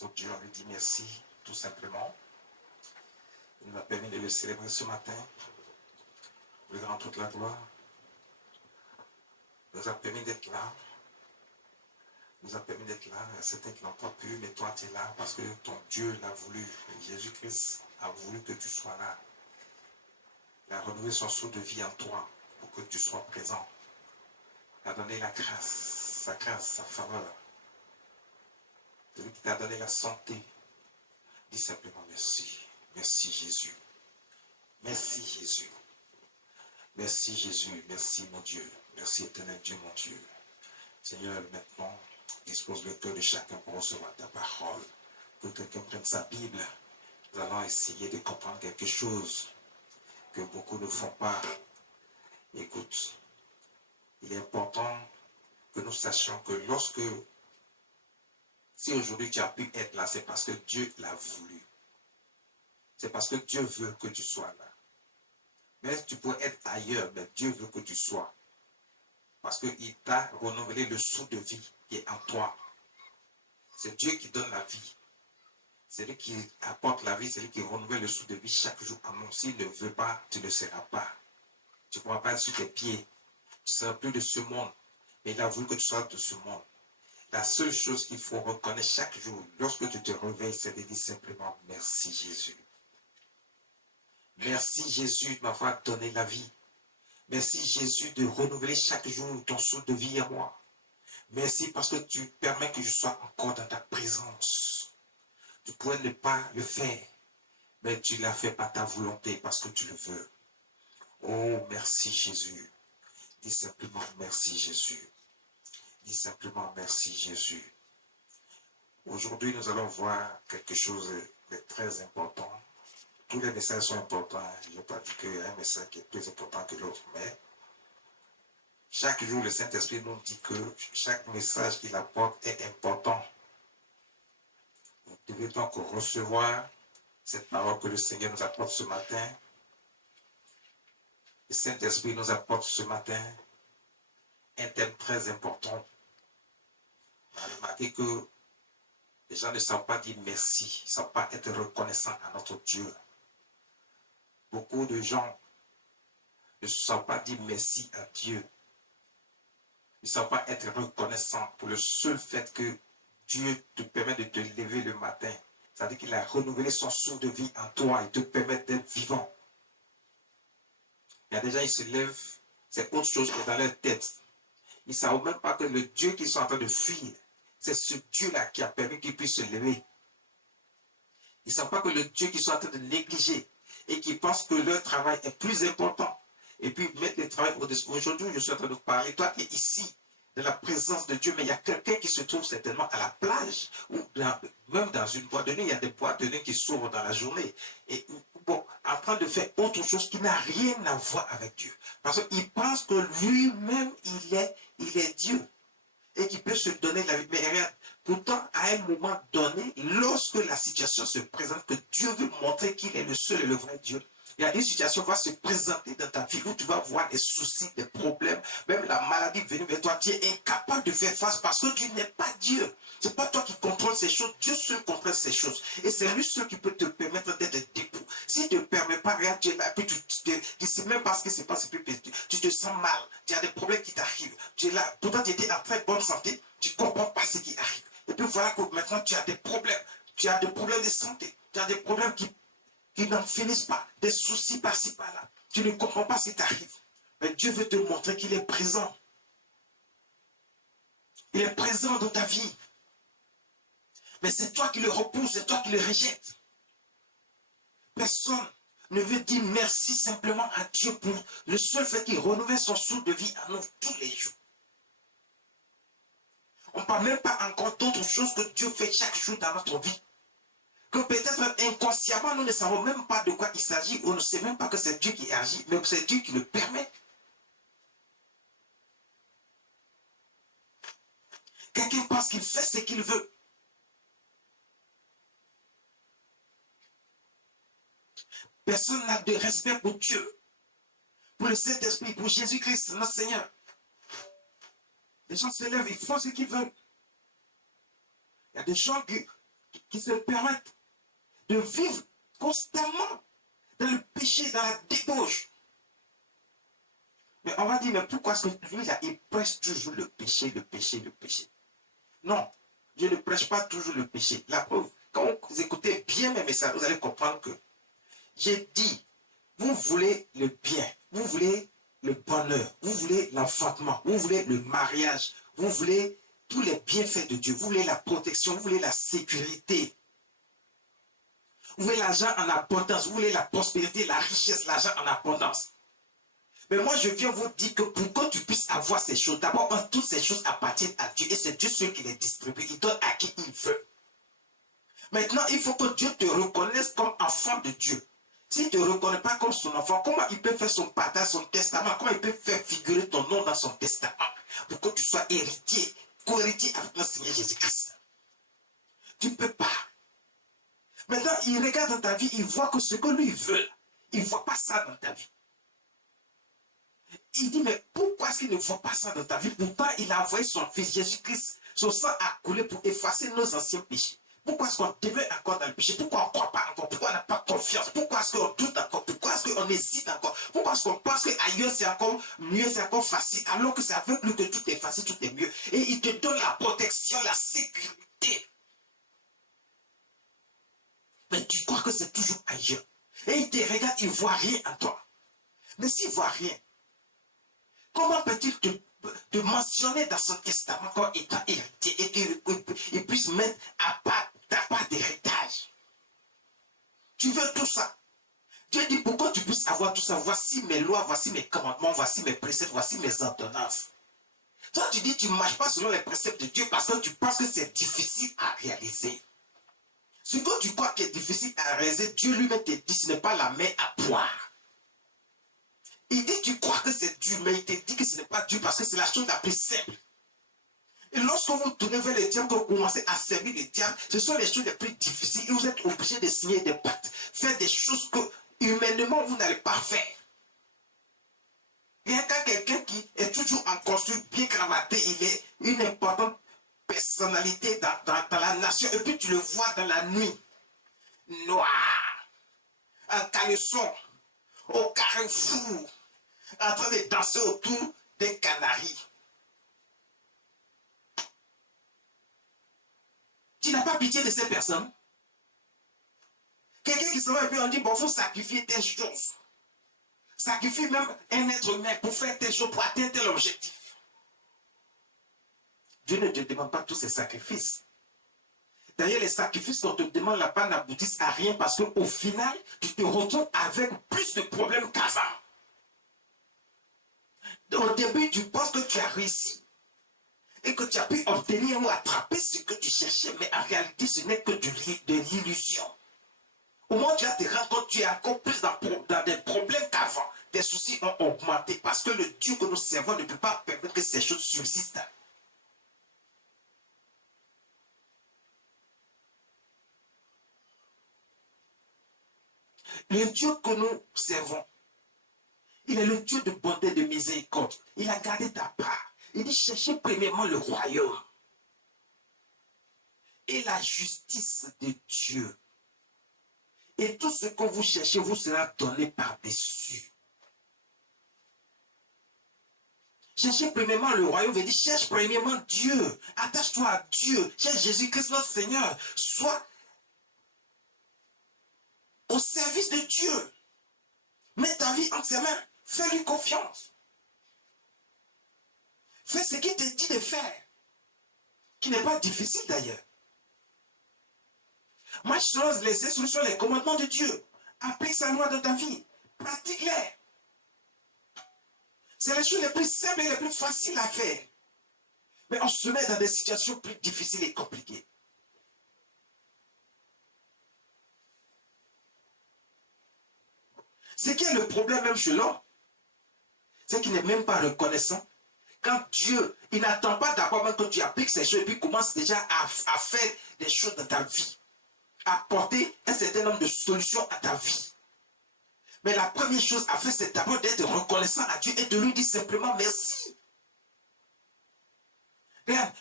notre Dieu, on lui dit merci, tout simplement. Il nous a permis de le célébrer ce matin. Lui rend toute la gloire. Il nous a permis d'être là. Il nous a permis d'être là. Il y a certains qui n'ont pas pu, mais toi, tu es là parce que ton Dieu l'a voulu. Jésus-Christ a voulu que tu sois là. Il a renouvelé son souffle de vie en toi pour que tu sois présent. Il a donné la grâce, sa faveur. Celui qui t'a donné la santé. Dis simplement merci. Merci Jésus. Merci Jésus. Merci Jésus. Merci mon Dieu. Merci éternel Dieu mon Dieu. Seigneur, maintenant, dispose le cœur de chacun pour recevoir ta parole. Que quelqu'un prenne sa Bible. Nous allons essayer de comprendre quelque chose que beaucoup ne font pas. Écoute, il est important que nous sachions que lorsque, si aujourd'hui tu as pu être là, c'est parce que Dieu l'a voulu. C'est parce que Dieu veut que tu sois là. Mais tu peux être ailleurs, mais Dieu veut que tu sois. Parce qu'il t'a renouvelé le souffle de vie qui est en toi. C'est Dieu qui donne la vie. C'est lui qui apporte la vie, c'est lui qui renouvelle le souffle de vie chaque jour. Ah, s'il ne veut pas, tu ne seras pas. Tu ne pourras pas être sur tes pieds. Tu ne seras plus de ce monde. Mais il a voulu que tu sois de ce monde. La seule chose qu'il faut reconnaître chaque jour, lorsque tu te réveilles, c'est de dire simplement merci Jésus. Merci Jésus de m'avoir donné la vie. Merci Jésus de renouveler chaque jour ton souffle de vie à moi. Merci parce que tu permets que je sois encore dans ta présence. Tu pourrais ne pas le faire, mais tu l'as fait par ta volonté parce que tu le veux. Oh, merci Jésus. Dis simplement merci Jésus. Dis simplement merci Jésus. Aujourd'hui, nous allons voir quelque chose de très important. Tous les messages sont importants. Je n'ai pas dit qu'il y a un message qui est plus important que l'autre, mais chaque jour, le Saint-Esprit nous dit que chaque message qu'il apporte est important. Vous devez donc recevoir cette parole que le Seigneur nous apporte ce matin. Le Saint-Esprit nous apporte ce matin un thème très important. On a remarqué que les gens ne savent pas dire merci, ils ne savent pas être reconnaissants à notre Dieu. Beaucoup de gens ne savent pas dire merci à Dieu. Ils ne savent pas être reconnaissants pour le seul fait que Dieu te permet de te lever le matin. C'est-à-dire qu'il a renouvelé son souffle de vie en toi et te permet d'être vivant. Il y a des gens, ils se lèvent, c'est autre chose que dans leur tête. Ils ne savent même pas que le Dieu qu'ils sont en train de fuir, c'est ce Dieu-là qui a permis qu'ils puissent se lever. Ils ne savent pas que le Dieu qu'ils sont en train de négliger et qui pensent que leur travail est plus important. Et puis mettre le travail au-dessus. Aujourd'hui, je suis en train de vous parler. Toi, tu es ici, dans la présence de Dieu, mais il y a quelqu'un qui se trouve certainement à la plage ou même dans une boîte de nuit. Il y a des boîtes de nuit qui s'ouvrent dans la journée. Et bon, en train de faire autre chose qui n'a rien à voir avec Dieu. Parce qu'il pense que lui-même, il est Dieu. Et qu'il peut se donner la vie. Mais regarde, pourtant, à un moment donné, lorsque la situation se présente, que Dieu veut montrer qu'il est le seul et le vrai Dieu, il y a une situation qui va se présenter dans ta vie où tu vas voir des soucis, des problèmes, même la maladie venue vers toi, tu es incapable de faire face parce que tu n'es pas Dieu. C'est pas toi qui contrôle ces choses, Dieu seul contrôle ces choses. Et c'est lui seul qui peut te permettre d'être debout. S'il ne te permet pas, regarde, tu es là, puis tu sais même pas ce qui se passe, puis tu te sens mal, tu as des problèmes qui t'arrivent, tu es là, pourtant tu étais en très bonne santé, tu ne comprends pas ce qui arrive. Et puis voilà que maintenant tu as des problèmes de santé, tu as des problèmes qui n'en finissent pas, des soucis par-ci par-là. Tu ne comprends pas ce qui t'arrive. Mais Dieu veut te montrer qu'il est présent. Il est présent dans ta vie. Mais c'est toi qui le repousse, c'est toi qui le rejettes. Personne ne veut dire merci simplement à Dieu pour le seul fait qu'il renouvelle son souffle de vie à nous tous les jours. On ne parle même pas encore d'autres choses que Dieu fait chaque jour dans notre vie. Que peut-être inconsciemment, nous ne savons même pas de quoi il s'agit, on ne sait même pas que c'est Dieu qui agit, mais c'est Dieu qui le permet. Quelqu'un pense qu'il fait ce qu'il veut. Personne n'a de respect pour Dieu, pour le Saint-Esprit, pour Jésus-Christ, notre Seigneur. Les gens se lèvent, ils font ce qu'ils veulent. Il y a des gens qui, qui se permettent de vivre constamment dans le péché, dans la débauche. Mais on va dire, mais pourquoi est-ce que lui, là, il prêche toujours le péché, le péché, le péché? Non, je ne prêche pas toujours le péché. La preuve, quand vous écoutez bien mes messages, vous allez comprendre que j'ai dit, vous voulez le bien, vous voulez le bonheur, vous voulez l'enfantement, vous voulez le mariage, vous voulez tous les bienfaits de Dieu, vous voulez la protection, vous voulez la sécurité, vous voulez l'argent en abondance, vous voulez la prospérité, la richesse, l'argent en abondance. Mais moi, je viens vous dire que pour que tu puisses avoir ces choses, d'abord, toutes ces choses appartiennent à Dieu et c'est Dieu seul qui les distribue, il donne à qui il veut. Maintenant, il faut que Dieu te reconnaisse comme enfant de Dieu. S'il ne te reconnaît pas comme son enfant, comment il peut faire son partage, son testament? Comment il peut faire figurer ton nom dans son testament pour que tu sois héritier, co-héritier avec le Seigneur Jésus-Christ? Tu ne peux pas. Maintenant, il regarde dans ta vie, il voit que ce que lui veut, il ne voit pas ça dans ta vie. Il dit, mais pourquoi est-ce qu'il ne voit pas ça dans ta vie? Pourtant, il a envoyé son fils Jésus-Christ. Son sang a coulé pour effacer nos anciens péchés. Pourquoi est-ce qu'on demeure encore dans le péché? Pourquoi on ne croit pas encore? Pourquoi on n'a pas confiance? Pourquoi est-ce qu'on doute encore? Pourquoi est-ce qu'on hésite encore? Pourquoi est-ce qu'on pense qu'ailleurs c'est encore mieux, c'est encore facile, alors que c'est avec lui que tout est facile, tout est mieux. Et il te donne la protection, la sécurité. Mais tu crois que c'est toujours ailleurs. Et il te regarde, il ne voit rien en toi. Mais s'il ne voit rien, comment peut-il te mentionner dans son testament comme étant héritier et qu'il puisse mettre à part ta part d'héritage? Tu veux tout ça. Dieu dit, pourquoi tu puisses avoir tout ça? Voici mes lois, voici mes commandements, voici mes préceptes, voici mes ordonnances. Toi, tu dis, tu ne marches pas selon les préceptes de Dieu parce que tu penses que c'est difficile à réaliser. Ce que tu crois qui est difficile à réaliser, Dieu lui-même te dit, ce n'est pas la main à poire. Il dit, tu crois que c'est dur, mais il te dit que ce n'est pas dur parce que c'est la chose la plus simple. Et lorsque vous tournez vers le diable, que vous commencez à servir le diable, ce sont les choses les plus difficiles. Et vous êtes obligé de signer des pactes, faire des choses que humainement vous n'allez pas faire. Rien qu'à quelqu'un qui est toujours en costume bien cravaté, il est une importante personnalité dans la nation. Et puis tu le vois dans la nuit, noir, en caleçon, au carrefour, en train de danser autour des canaris. Tu n'as pas pitié de ces personnes? Quelqu'un qui s'en va et puis on dit, bon, il faut sacrifier telle chose. Sacrifier même un être humain pour faire telle chose, pour atteindre tel objectif. Dieu ne te demande pas tous ces sacrifices. D'ailleurs, les sacrifices qu'on te demande là-bas n'aboutissent à rien parce qu'au final, tu te retrouves avec plus de problèmes qu'avant. Au début, tu penses que tu as réussi et que tu as pu obtenir ou attraper ce que tu cherchais, mais en réalité, ce n'est que de l'illusion. Au moment où tu vas te rendre compte, tu es encore plus dans des problèmes qu'avant. Tes soucis ont augmenté parce que le Dieu que nous servons ne peut pas permettre que ces choses subsistent. Le Dieu que nous servons, il est le Dieu de bonté et de miséricorde. Il a gardé ta part. Il dit, cherchez premièrement le royaume et la justice de Dieu. Et tout ce que vous cherchez vous sera donné par-dessus. Cherchez premièrement le royaume, veut dire cherche premièrement Dieu. Attache-toi à Dieu. Cherche Jésus-Christ notre Seigneur. Sois au service de Dieu. Mets ta vie entre ses mains. Fais-lui confiance. Fais ce qu'il te dit de faire. Qui n'est pas difficile d'ailleurs. Marche selon les instructions, les commandements de Dieu. Applique sa loi dans ta vie. Pratique-les. C'est les choses les plus simples et les plus faciles à faire. Mais on se met dans des situations plus difficiles et compliquées. Ce qui est le problème même chez l'homme, c'est qu'il n'est même pas reconnaissant. Quand Dieu, il n'attend pas d'abord même que tu appliques ces choses et puis commence déjà à faire des choses dans ta vie. Apporter un certain nombre de solutions à ta vie. Mais la première chose à faire, c'est d'abord d'être reconnaissant à Dieu et de lui dire simplement merci. Regarde,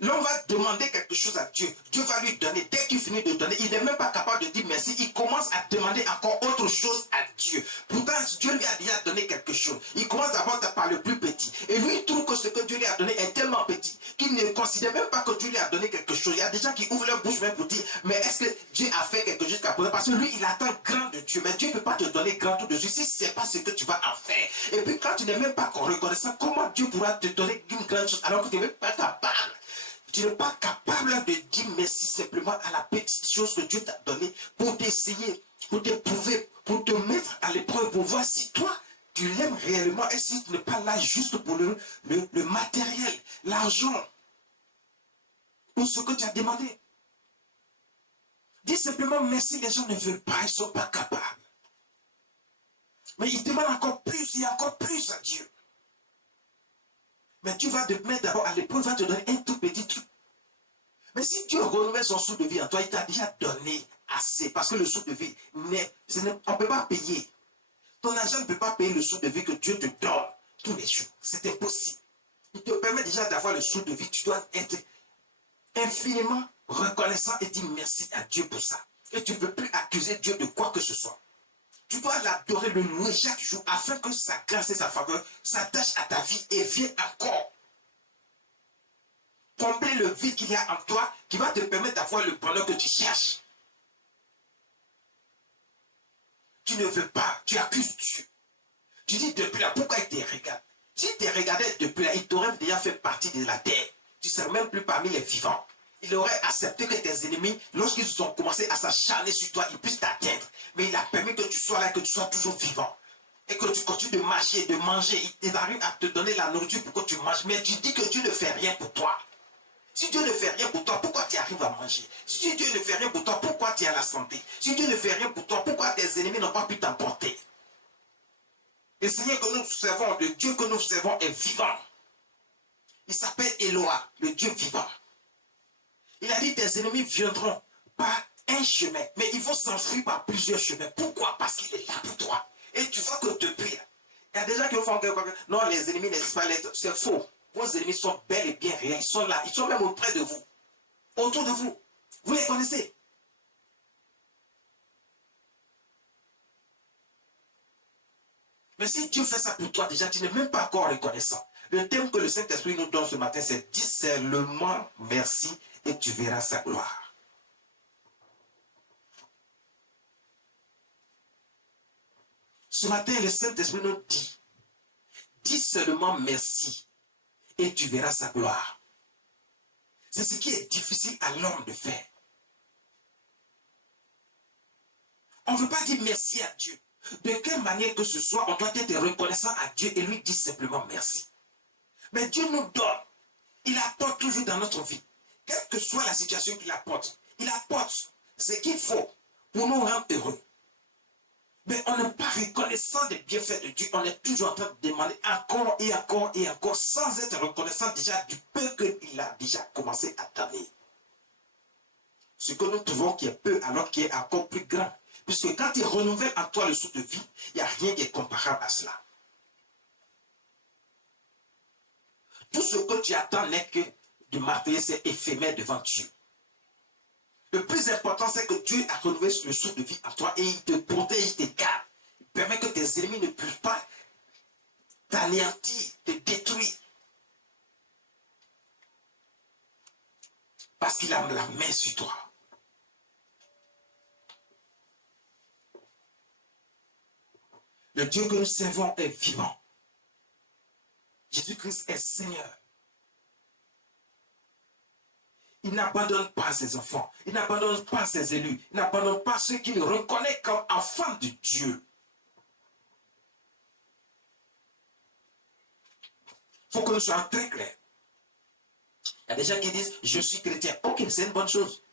L'homme va demander quelque chose à Dieu. Dieu va lui donner. Dès qu'il finit de donner, il n'est même pas capable de dire merci. Il commence à demander encore autre chose à Dieu. Pourtant, Dieu lui a déjà donné quelque chose. Il commence d'abord par le plus petit. Et lui, il trouve que ce que Dieu lui a donné est tellement petit qu'il ne considère même pas que Dieu lui a donné quelque chose. Il y a des gens qui ouvrent leur bouche même pour dire, mais est-ce que Dieu a fait quelque chose jusqu'à présent? Parce que lui, il attend grand de Dieu. Mais Dieu ne peut pas te donner grand tout de suite si ce n'est pas ce que tu vas en faire. Et puis, quand tu n'es même pas reconnaissant, comment Dieu pourra te donner une grande chose alors que tu n'es même pas capable? Tu n'es pas capable de dire merci simplement à la petite chose que Dieu t'a donnée pour t'essayer, pour t'éprouver, pour te mettre à l'épreuve, pour voir si toi, tu l'aimes réellement et si tu n'es pas là juste pour le matériel, l'argent, pour ce que tu as demandé. Dis simplement merci, les gens ne veulent pas, ils ne sont pas capables. Mais ils demandent encore plus et encore plus à Dieu. Mais tu vas te mettre d'abord à l'épreuve, il va te donner un tout petit truc. Mais si Dieu renouvelle son souffle de vie en toi, il t'a déjà donné assez. Parce que le souffle de vie, on ne peut pas payer. Ton argent ne peut pas payer le souffle de vie que Dieu te donne tous les jours. C'est impossible. Il te permet déjà d'avoir le souffle de vie. Tu dois être infiniment reconnaissant et dire merci à Dieu pour ça. Et tu ne peux plus accuser Dieu de quoi que ce soit. Tu dois l'adorer, le louer chaque jour afin que sa grâce et sa faveur s'attachent à ta vie et viennent encore combler le vide qu'il y a en toi qui va te permettre d'avoir le bonheur que tu cherches. Tu ne veux pas, tu accuses Dieu. Tu dis depuis là, pourquoi il te regarde? S'il te regardait depuis là, il t'aurait déjà fait partie de la terre. Tu ne serais même plus parmi les vivants. Il aurait accepté que tes ennemis, lorsqu'ils ont commencé à s'acharner sur toi, ils puissent t'atteindre. Mais il a permis que tu sois là, que tu sois toujours vivant. Et que tu continues de marcher, de manger. Il arrive à te donner la nourriture pour que tu manges. Mais tu dis que Dieu ne fait rien pour toi. Si Dieu ne fait rien pour toi, pourquoi tu arrives à manger? Si Dieu ne fait rien pour toi, pourquoi tu as la santé? Si Dieu ne fait rien pour toi, pourquoi tes ennemis n'ont pas pu t'emporter? Le Seigneur que nous servons, le Dieu que nous servons est vivant. Il s'appelle Eloah, le Dieu vivant. Il a dit, tes ennemis viendront par un chemin, mais ils vont s'enfuir par plusieurs chemins. Pourquoi? Parce qu'il est là pour toi. Et tu vois que depuis là, il y a des gens qui vont faire non, les ennemis n'existent pas, c'est faux. Vos ennemis sont bel et bien réels, ils sont là, ils sont même auprès de vous, autour de vous. Vous les connaissez. Mais si Dieu fait ça pour toi, déjà, tu n'es même pas encore reconnaissant. Le thème que le Saint-Esprit nous donne ce matin, c'est dis seulement merci et tu verras sa gloire. Ce matin, le Saint-Esprit nous dit, dis seulement merci et tu verras sa gloire. C'est ce qui est difficile à l'homme de faire. On ne veut pas dire merci à Dieu. De quelle manière que ce soit, on doit être reconnaissant à Dieu et lui dire simplement merci. Mais Dieu nous donne. Il apporte toujours dans notre vie. Quelle que soit la situation qu'il apporte, il apporte ce qu'il faut pour nous rendre heureux. Mais on n'est pas reconnaissant des bienfaits de Dieu. On est toujours en train de demander encore et encore et encore sans être reconnaissant déjà du peu qu'il a déjà commencé à donner. Ce que nous trouvons qui est peu alors qu'il est encore plus grand. Puisque quand il renouvelle en toi le souffle de vie, il n'y a rien qui est comparable à cela. Tout ce que tu attends n'est que de martyr, c'est éphémère devant Dieu. Le plus important, c'est que Dieu a renouvelé le souffle de vie en toi et il te protège, il te garde. Il permet que tes ennemis ne puissent pas t'anéantir, te détruire. Parce qu'il a la main sur toi. Le Dieu que nous servons est vivant. Jésus-Christ est Seigneur. Il n'abandonne pas ses enfants. Il n'abandonne pas ses élus. Il n'abandonne pas ceux qu'il reconnaît comme enfants de Dieu. Il faut que nous soyons très clairs. Il y a des gens qui disent, je suis chrétien. Ok, c'est une bonne chose.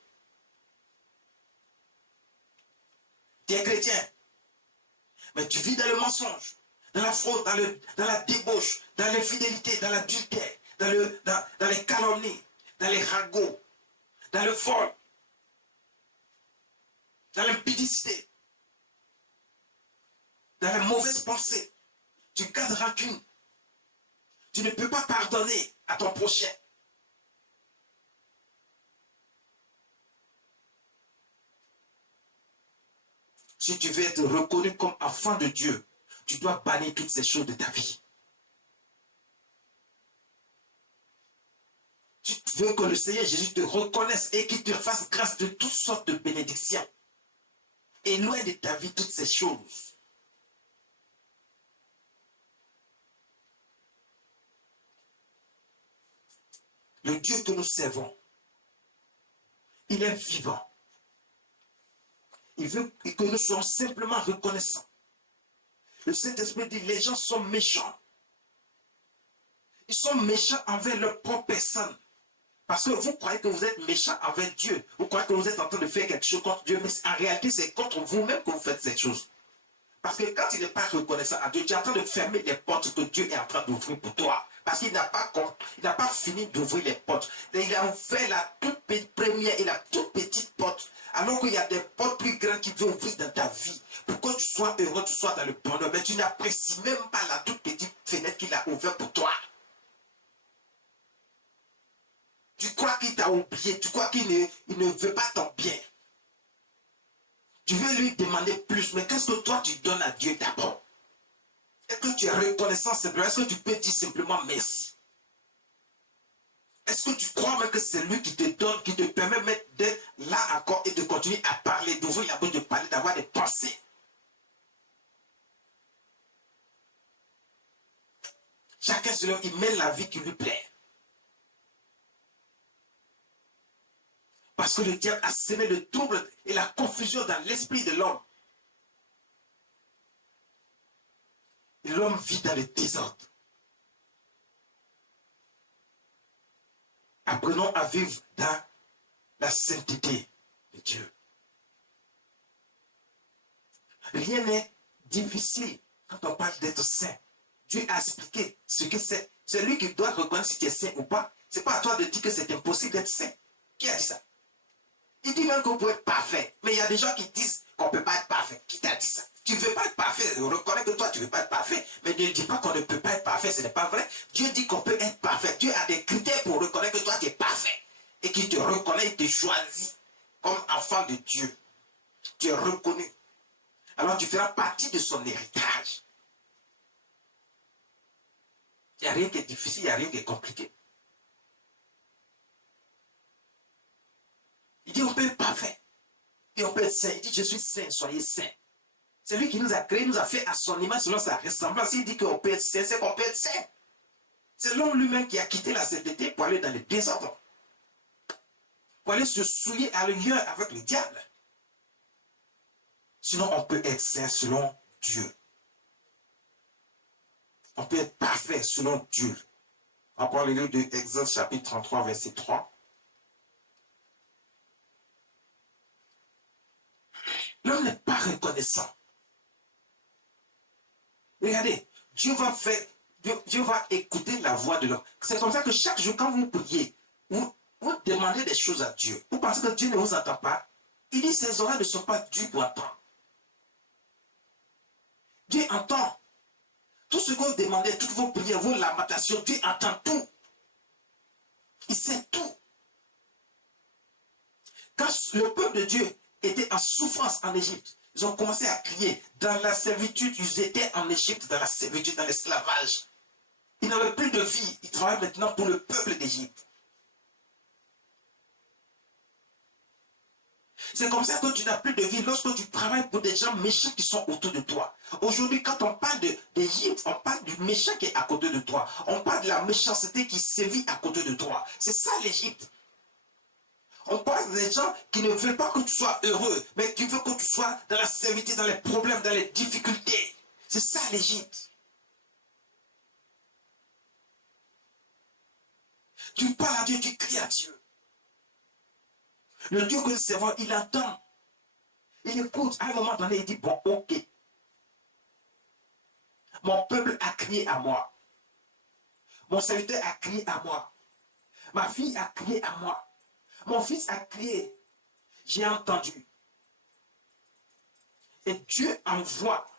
Tu es chrétien. Mais tu vis dans le mensonge, dans la fraude, dans la débauche, dans l'infidélité, dans l'adultère, dans les calomnies, dans les ragots, dans le vol, dans l'impudicité, dans la mauvaise pensée. Tu gardes rancune. Tu ne peux pas pardonner à ton prochain. Si tu veux être reconnu comme enfant de Dieu, tu dois bannir toutes ces choses de ta vie. Tu veux que le Seigneur Jésus te reconnaisse et qu'il te fasse grâce de toutes sortes de bénédictions. Éloigne de ta vie toutes ces choses. Le Dieu que nous servons, il est vivant. Il veut que nous soyons simplement reconnaissants. Le Saint-Esprit dit, les gens sont méchants. Ils sont méchants envers leur propre personne. Parce que vous croyez que vous êtes méchant envers Dieu. Vous croyez que vous êtes en train de faire quelque chose contre Dieu. Mais en réalité, c'est contre vous-même que vous faites cette chose. Parce que quand il n'est pas reconnaissant à Dieu, tu es en train de fermer les portes que Dieu est en train d'ouvrir pour toi. Parce qu'il n'a pas fini d'ouvrir les portes. Et il a ouvert la toute première et la toute petite porte. Alors qu'il y a des portes plus grandes qui veulent ouvrir dans ta vie. Pour que tu sois heureux, tu sois dans le bonheur. Mais tu n'apprécies même pas la toute petite fenêtre qu'il a ouverte pour toi. Tu crois qu'il t'a oublié, tu crois qu'il ne veut pas ton bien. Tu veux lui demander plus, mais qu'est-ce que toi tu donnes à Dieu d'abord? Est-ce que tu es reconnaissant simplement? Est-ce que tu peux dire simplement merci? Est-ce que tu crois même que c'est lui qui te donne, qui te permet d'être là encore et de continuer à parler, d'ouvrir la bouche, de parler, d'avoir des pensées? Chacun selon, il mène la vie qui lui plaît. Parce que le diable a semé le trouble et la confusion dans l'esprit de l'homme. Et l'homme vit dans le désordre. Apprenons à vivre dans la sainteté de Dieu. Rien n'est difficile quand on parle d'être saint. Dieu a expliqué ce que c'est. C'est lui qui doit reconnaître si tu es saint ou pas. Ce n'est pas à toi de dire que c'est impossible d'être saint. Qui a dit ça? Il dit même qu'on peut être parfait. Mais il y a des gens qui disent qu'on ne peut pas être parfait. Qui t'a dit ça? Tu ne veux pas être parfait. On reconnaît que toi, tu ne veux pas être parfait. Mais ne dis pas qu'on ne peut pas être parfait. Ce n'est pas vrai. Dieu dit qu'on peut être parfait. Dieu a des critères pour reconnaître que toi, tu es parfait. Et qu'il te reconnaît, il te choisit comme enfant de Dieu. Tu es reconnu. Alors tu feras partie de son héritage. Il n'y a rien qui est difficile, il n'y a rien qui est compliqué. Il dit on peut être parfait. Et on peut être saint. Il dit je suis saint, soyez saint. C'est lui qui nous a créé, nous a fait à son image, selon sa ressemblance. Il dit qu'on peut être saint, c'est qu'on peut être saint. C'est l'homme lui-même qui a quitté la sainteté pour aller dans le désordre. Pour aller se souiller à l'union avec le diable. Sinon, on peut être saint selon Dieu. On peut être parfait selon Dieu. On prend le livre de Exode chapitre 33, verset 3. L'homme n'est pas reconnaissant. Regardez, Dieu va écouter la voix de l'homme. C'est comme ça que chaque jour, quand vous priez, vous demandez des choses à Dieu. Vous pensez que Dieu ne vous entend pas? Il dit ses oreilles ne sont pas dues pour entendre. Dieu entend. Tout ce que vous demandez, toutes vos prières, vos lamentations, Dieu entend tout. Il sait tout. Quand le peuple de Dieu était en souffrance en Égypte, ils ont commencé à crier. Dans la servitude, ils étaient en Égypte, dans la servitude, dans l'esclavage. Ils n'avaient plus de vie. Ils travaillent maintenant pour le peuple d'Égypte. C'est comme ça que tu n'as plus de vie lorsque tu travailles pour des gens méchants qui sont autour de toi. Aujourd'hui, quand on parle d'Égypte, on parle du méchant qui est à côté de toi. On parle de la méchanceté qui sévit à côté de toi. C'est ça l'Égypte. On parle des gens qui ne veulent pas que tu sois heureux, mais qui veulent que tu sois dans la servitude, dans les problèmes, dans les difficultés. C'est ça l'Égypte. Tu parles à Dieu, tu cries à Dieu. Le Dieu que nous servons, il entend. Il écoute. À un moment donné, il dit, bon, ok. Mon peuple a crié à moi. Mon serviteur a crié à moi. Ma fille a crié à moi. Mon fils a crié. J'ai entendu. Et Dieu envoie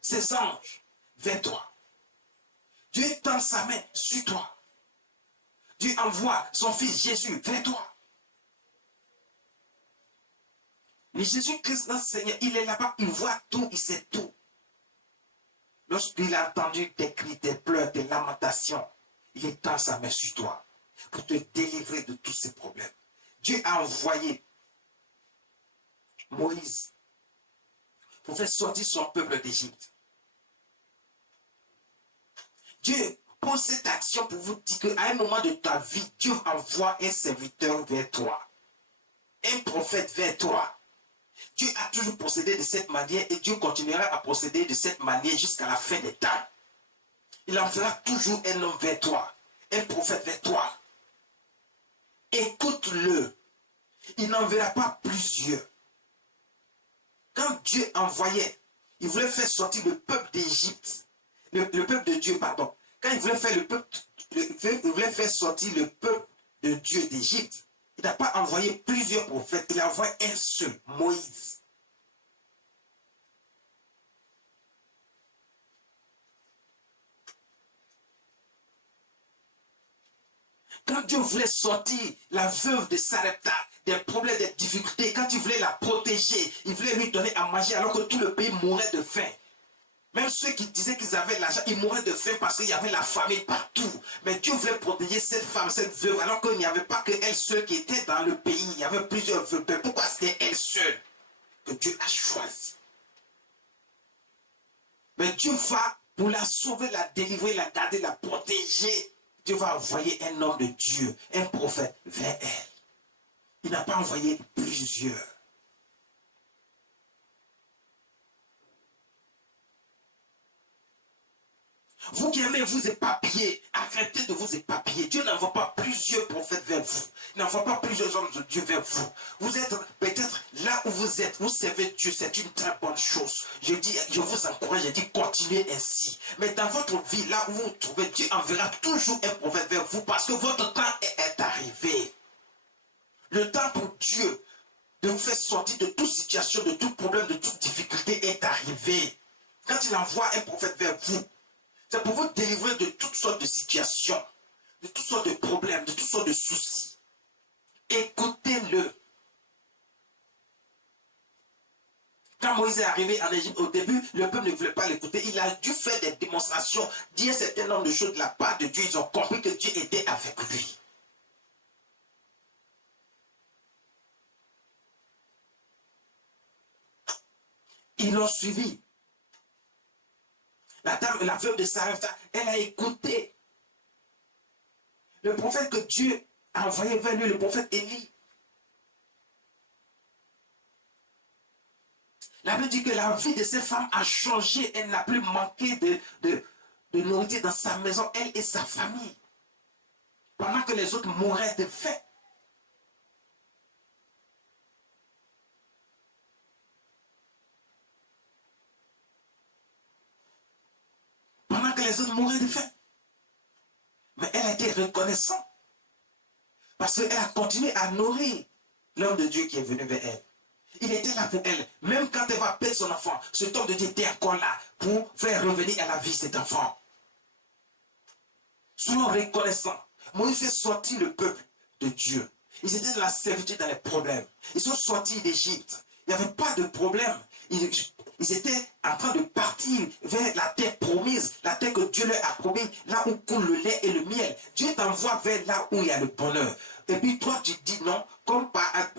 ses anges vers toi. Dieu tend sa main sur toi. Dieu envoie son fils Jésus vers toi. Mais Jésus-Christ, notre Seigneur, il est là-bas, il voit tout, il sait tout. Lorsqu'il a entendu des cris, des pleurs, des lamentations, il étend sa main sur toi pour te délivrer de tous ces problèmes. Dieu a envoyé Moïse pour faire sortir son peuple d'Égypte. Dieu pose cette action pour vous dire qu'à un moment de ta vie, Dieu envoie un serviteur vers toi, un prophète vers toi. Dieu a toujours procédé de cette manière et Dieu continuera à procéder de cette manière jusqu'à la fin des temps. Il enverra toujours un homme vers toi, un prophète vers toi. Écoute-le. Il n'enverra pas plusieurs. Quand Dieu envoyait, il voulait faire sortir le peuple d'Égypte, le peuple de Dieu, pardon. Quand il voulait faire il voulait faire sortir le peuple de Dieu d'Égypte, il n'a pas envoyé plusieurs prophètes, il a envoyé un seul, Moïse. Quand Dieu voulait sortir la veuve de Sarepta des problèmes, des difficultés, quand il voulait la protéger, il voulait lui donner à manger alors que tout le pays mourait de faim. Même ceux qui disaient qu'ils avaient l'argent, ils mouraient de faim parce qu'il y avait la famine partout. Mais Dieu voulait protéger cette femme, cette veuve, alors qu'il n'y avait pas que elle seule qui était dans le pays. Il y avait plusieurs veuves. Pourquoi c'était elle seule que Dieu a choisi? Mais Dieu va, pour la sauver, la délivrer, la garder, la protéger, Dieu va envoyer un homme de Dieu, un prophète vers elle. Il n'a pas envoyé plusieurs. Vous qui aimez vous éparpiller, arrêtez de vous éparpiller. Dieu n'envoie pas plusieurs prophètes vers vous. Il n'envoie pas plusieurs hommes de Dieu vers vous. Vous êtes peut-être là où vous êtes. Vous servez Dieu, c'est une très bonne chose. Je vous encourage, je dis continuez ainsi. Mais dans votre vie, là où vous vous trouvez, Dieu enverra toujours un prophète vers vous parce que votre temps est arrivé. Le temps pour Dieu de vous faire sortir de toute situation, de tout problème, de toute difficulté est arrivé. Quand il envoie un prophète vers vous, c'est pour vous délivrer de toutes sortes de situations, de toutes sortes de problèmes, de toutes sortes de soucis. Écoutez-le. Quand Moïse est arrivé en Égypte, au début, le peuple ne voulait pas l'écouter. Il a dû faire des démonstrations, dire un certain nombre de choses de la part de Dieu. Ils ont compris que Dieu était avec lui. Ils l'ont suivi. La dame, la veuve de Sarepta, elle a écouté le prophète que Dieu a envoyé vers lui, le prophète Élie. La Bible dit que la vie de cette femme a changé. Elle n'a plus manqué de nourriture dans sa maison, elle et sa famille. Pendant que les autres mouraient de faim. Pendant que les autres mouraient de faim. Mais elle a été reconnaissante. Parce qu'elle a continué à nourrir l'homme de Dieu qui est venu vers elle. Il était là pour elle. Même quand elle va perdre son enfant, cet homme de Dieu était encore là pour faire revenir à la vie cet enfant. Soyons reconnaissants. Moïse fait sortir le peuple de Dieu. Ils étaient dans la servitude, dans les problèmes. Ils sont sortis d'Égypte. Il n'y avait pas de problème. Ils étaient en train de partir vers la terre promise, la terre que Dieu leur a promis, là où coule le lait et le miel. Dieu t'envoie vers là où il y a le bonheur. Et puis toi, tu dis non, comme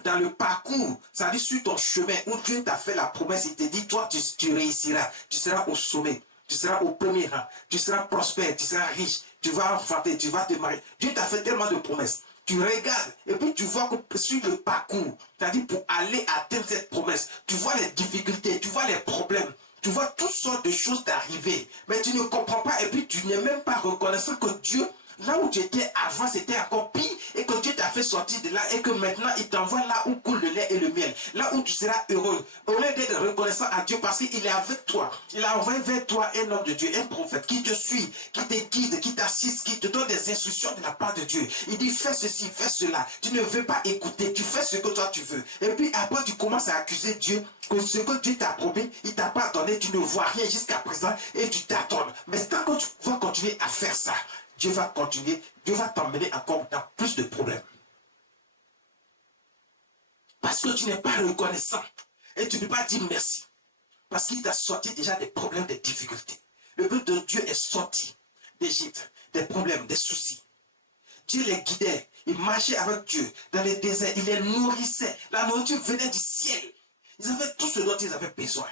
dans le parcours, ça dit sur ton chemin où Dieu t'a fait la promesse, il te dit, toi, tu réussiras, tu seras au sommet, tu seras au premier rang, tu seras prospère, tu seras riche, tu vas enfanter, tu vas te marier. Dieu t'a fait tellement de promesses. Tu regardes et puis tu vois que sur le parcours, c'est-à-dire pour aller atteindre cette promesse, tu vois les difficultés, tu vois les problèmes, tu vois toutes sortes de choses t'arriver, mais tu ne comprends pas et puis tu n'es même pas reconnaissant que Dieu, là où tu étais avant, c'était encore pire et que Dieu t'a fait sortir de là et que maintenant il t'envoie là où coule le lait et le miel, là où tu seras heureux. Au lieu d'être reconnaissant à Dieu parce qu'il est avec toi, il a envoyé vers toi un homme de Dieu, un prophète qui te suit, qui te guide, qui t'assiste, qui te donne des instructions de la part de Dieu. Il dit fais ceci, fais cela. Tu ne veux pas écouter, tu fais ce que toi tu veux. Et puis après tu commences à accuser Dieu que ce que Dieu t'a promis, il t'a pas donné, tu ne vois rien jusqu'à présent et tu t'attends. Mais tant que tu vas continuer à faire ça, Dieu va continuer, Dieu va t'emmener encore dans plus de problèmes. Parce que tu n'es pas reconnaissant. Et tu ne peux pas dire merci. Parce qu'il t'a sorti déjà des problèmes, des difficultés. Le peuple de Dieu est sorti d'Égypte, des problèmes, des soucis. Dieu les guidait. Ils marchaient avec Dieu dans les déserts. Il les nourrissait. La nourriture venait du ciel. Ils avaient tout ce dont ils avaient besoin.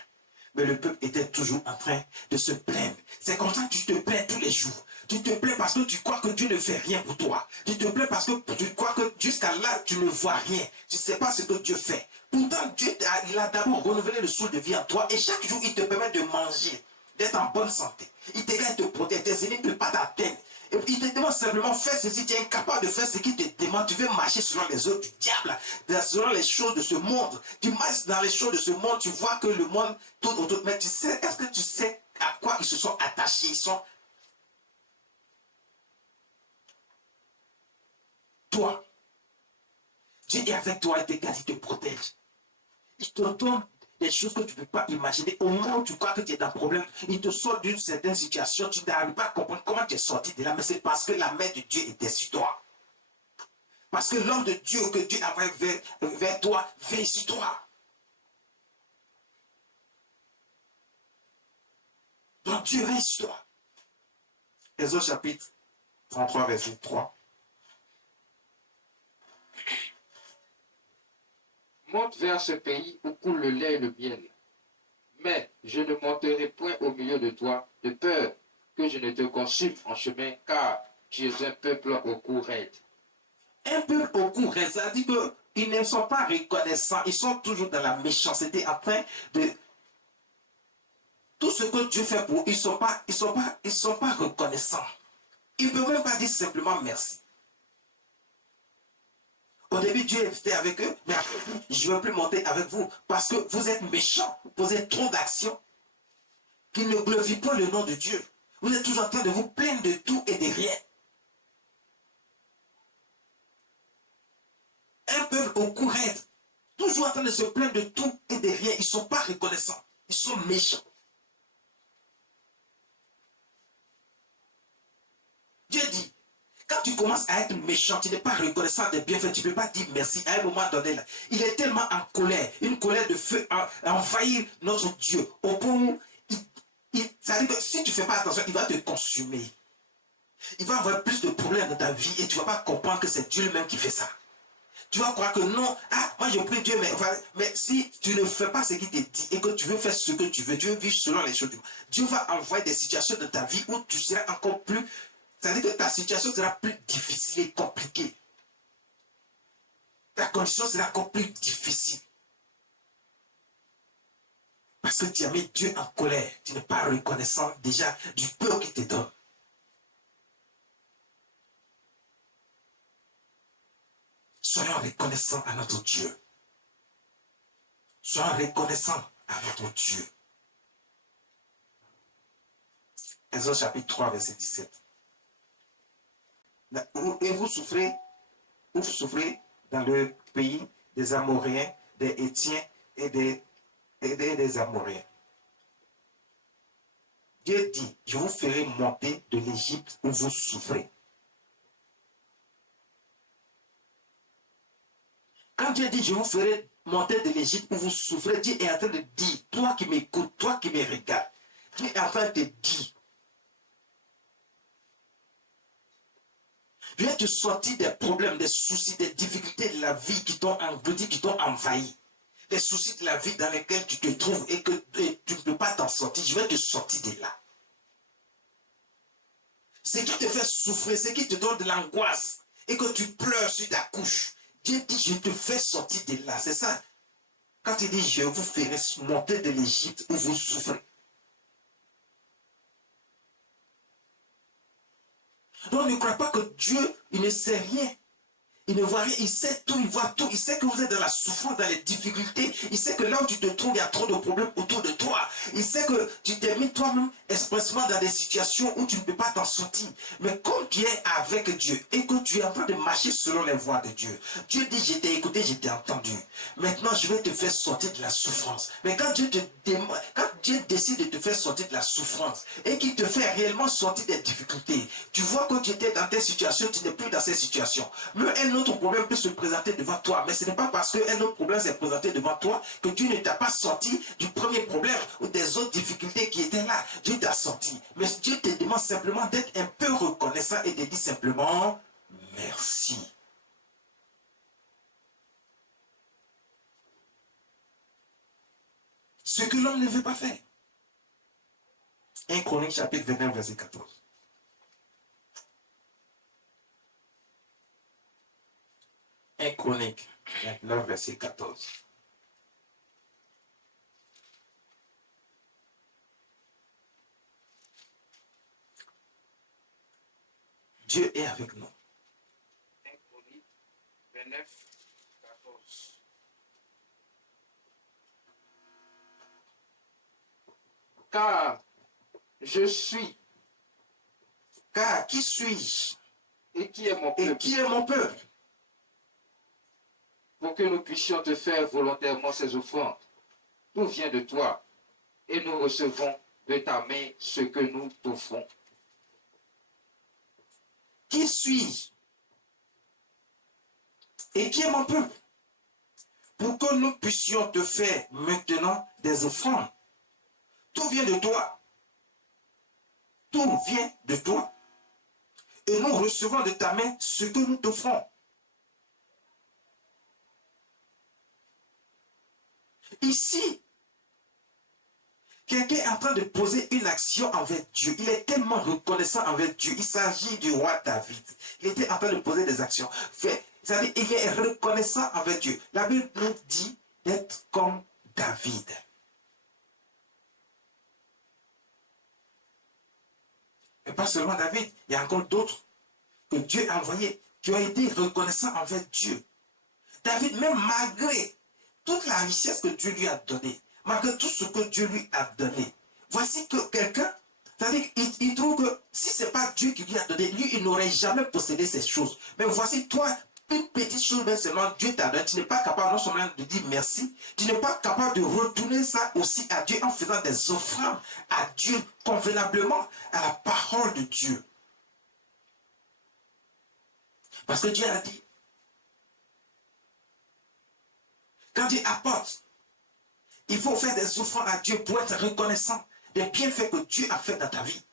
Mais le peuple était toujours en train de se plaindre. C'est comme ça que tu te plains tous les jours. Tu te plains parce que tu crois que Dieu ne fait rien pour toi. Tu te plains parce que tu crois que jusqu'à là, tu ne vois rien. Tu ne sais pas ce que Dieu fait. Pourtant, Dieu il a d'abord renouvelé le souffle de vie en toi. Et chaque jour, il te permet de manger, d'être en bonne santé. Il te garde, te protège. Tes ennemis ne peuvent pas t'atteindre. Et il te demande simplement fais ceci. Tu es incapable de faire ce qu'il te demande. Tu veux marcher selon les ordres du diable, selon les choses de ce monde. Tu marches dans les choses de ce monde. Tu vois que le monde tourne autour. Mais tu sais, est-ce que tu sais à quoi ils se sont attachés? Ils sont toi. Dieu est avec toi, il te garde, il te protège. Il te donne des choses que tu ne peux pas imaginer. Au moment où tu crois que tu es dans un problème, il te sort d'une certaine situation, tu n'arrives pas à comprendre comment tu es sorti de là, mais c'est parce que la main de Dieu était sur toi. Parce que l'homme de Dieu que Dieu a vers toi, veille sur toi. Donc Dieu veille sur toi. Exode chapitre 33, verset 3. Monte vers ce pays où coule le lait et le miel. Mais je ne monterai point au milieu de toi, de peur que je ne te consume en chemin, car tu es un peuple au cou raide. Un peuple au cou raide, ça dit qu'ils ne sont pas reconnaissants, ils sont toujours dans la méchanceté, en train de... Tout ce que Dieu fait pour eux, ils sont pas reconnaissants. Ils ne peuvent même pas dire simplement merci. Au début, Dieu était avec eux, mais après, je ne veux plus monter avec vous parce que vous êtes méchants, vous posez trop d'actions qui ne glorifient pas le nom de Dieu. Vous êtes toujours en train de vous plaindre de tout et de rien. Un peuple au cou raide, toujours en train de se plaindre de tout et de rien. Ils ne sont pas reconnaissants, ils sont méchants. Dieu dit, quand tu commences à être méchant, tu n'es pas reconnaissant des bienfaits, tu ne peux pas dire merci à un moment donné. Là, il est tellement en colère, une colère de feu à envahir notre Dieu. Au point où, ça veut dire que si tu ne fais pas attention, il va te consumer. Il va avoir plus de problèmes dans ta vie et tu ne vas pas comprendre que c'est Dieu lui-même qui fait ça. Tu vas croire que non, moi je prie Dieu, mais si tu ne fais pas ce qu'il te dit et que tu veux faire ce que tu veux vivre selon les choses du monde, Dieu va envoyer des situations dans ta vie où tu seras encore plus... C'est-à-dire que ta situation sera plus difficile et compliquée. Ta condition sera encore plus difficile. Parce que tu as mis Dieu en colère. Tu n'es pas reconnaissant déjà du peu qu'il te donne. Soyons reconnaissants à notre Dieu. Soyons reconnaissants à notre Dieu. Exode chapitre 3, verset 17. Et vous souffrez dans le pays des Amoréens, des Hétiens et des Amoréens. Dieu dit, je vous ferai monter de l'Égypte où vous souffrez. Quand Dieu dit, je vous ferai monter de l'Égypte où vous souffrez, Dieu est en train de dire, toi qui m'écoutes, toi qui me regardes, Dieu est en train de dire, je vais te sortir des problèmes, des soucis, des difficultés de la vie qui t'ont englouti, qui t'ont envahi. Des soucis de la vie dans lesquels tu te trouves et que tu ne peux pas t'en sortir. Je vais te sortir de là. Ce qui te fait souffrir, ce qui te donne de l'angoisse et que tu pleures sur ta couche. Dieu dit, je te fais sortir de là. C'est ça. Quand il dit, je vous ferai monter de l'Égypte où vous souffrez. Donc ne crois pas que Dieu, il ne sait rien. Il ne voit rien, il sait tout, il voit tout. Il sait que vous êtes dans la souffrance, dans les difficultés. Il sait que là où tu te trouves, il y a trop de problèmes autour de toi. Il sait que tu t'es mis toi-même expressement dans des situations où tu ne peux pas t'en sortir. Mais comme tu es avec Dieu et que tu es en train de marcher selon les voies de Dieu, Dieu dit, je t'ai écouté, je t'ai entendu. Maintenant, je vais te faire sortir de la souffrance. Mais quand Dieu décide de te faire sortir de la souffrance et qu'il te fait réellement sortir des difficultés, tu vois que tu étais dans telle situation, tu n'es plus dans cette situation. Mais un autre problème peut se présenter devant toi, mais ce n'est pas parce qu'un autre problème s'est présenté devant toi que Dieu ne t'a pas sorti du premier problème ou des autres difficultés qui étaient là. Dieu t'a sorti. Mais Dieu te demande simplement d'être un peu reconnaissant et de dire simplement merci. Ce que l'homme ne veut pas faire. 1 Chronique chapitre 29 verset 14. 1 Chronique 29 verset 14. Dieu est avec nous. 1 Chronique 29, 14. Car je suis. Car qui suis-je? Et qui est mon Et peuple? qui est mon peuple? Pour que nous puissions te faire volontairement ces offrandes. Tout vient de toi, et nous recevons de ta main ce que nous t'offrons. Qui suis-je? Et qui est mon peuple? Pour que nous puissions te faire maintenant des offrandes. Tout vient de toi. Tout vient de toi. Et nous recevons de ta main ce que nous t'offrons. Ici, quelqu'un est en train de poser une action envers Dieu. Il est tellement reconnaissant envers Dieu. Il s'agit du roi David. Il était en train de poser des actions. C'est-à-dire, il est reconnaissant envers Dieu. La Bible nous dit d'être comme David. Et pas seulement David, il y a encore d'autres que Dieu a envoyés, qui ont été reconnaissants envers Dieu. David, même malgré toute la richesse que Dieu lui a donnée, malgré tout ce que Dieu lui a donné, voici que quelqu'un, c'est-à-dire il trouve que si ce n'est pas Dieu qui lui a donné, lui, il n'aurait jamais possédé ces choses. Mais voici toi, une petite chose, mais seulement Dieu t'a donné, tu n'es pas capable non seulement de dire merci, tu n'es pas capable de retourner ça aussi à Dieu en faisant des offrandes à Dieu convenablement à la parole de Dieu. Parce que Dieu a dit, quand Dieu apporte, il faut faire des offrandes à Dieu pour être reconnaissant des bienfaits que Dieu a fait dans ta vie.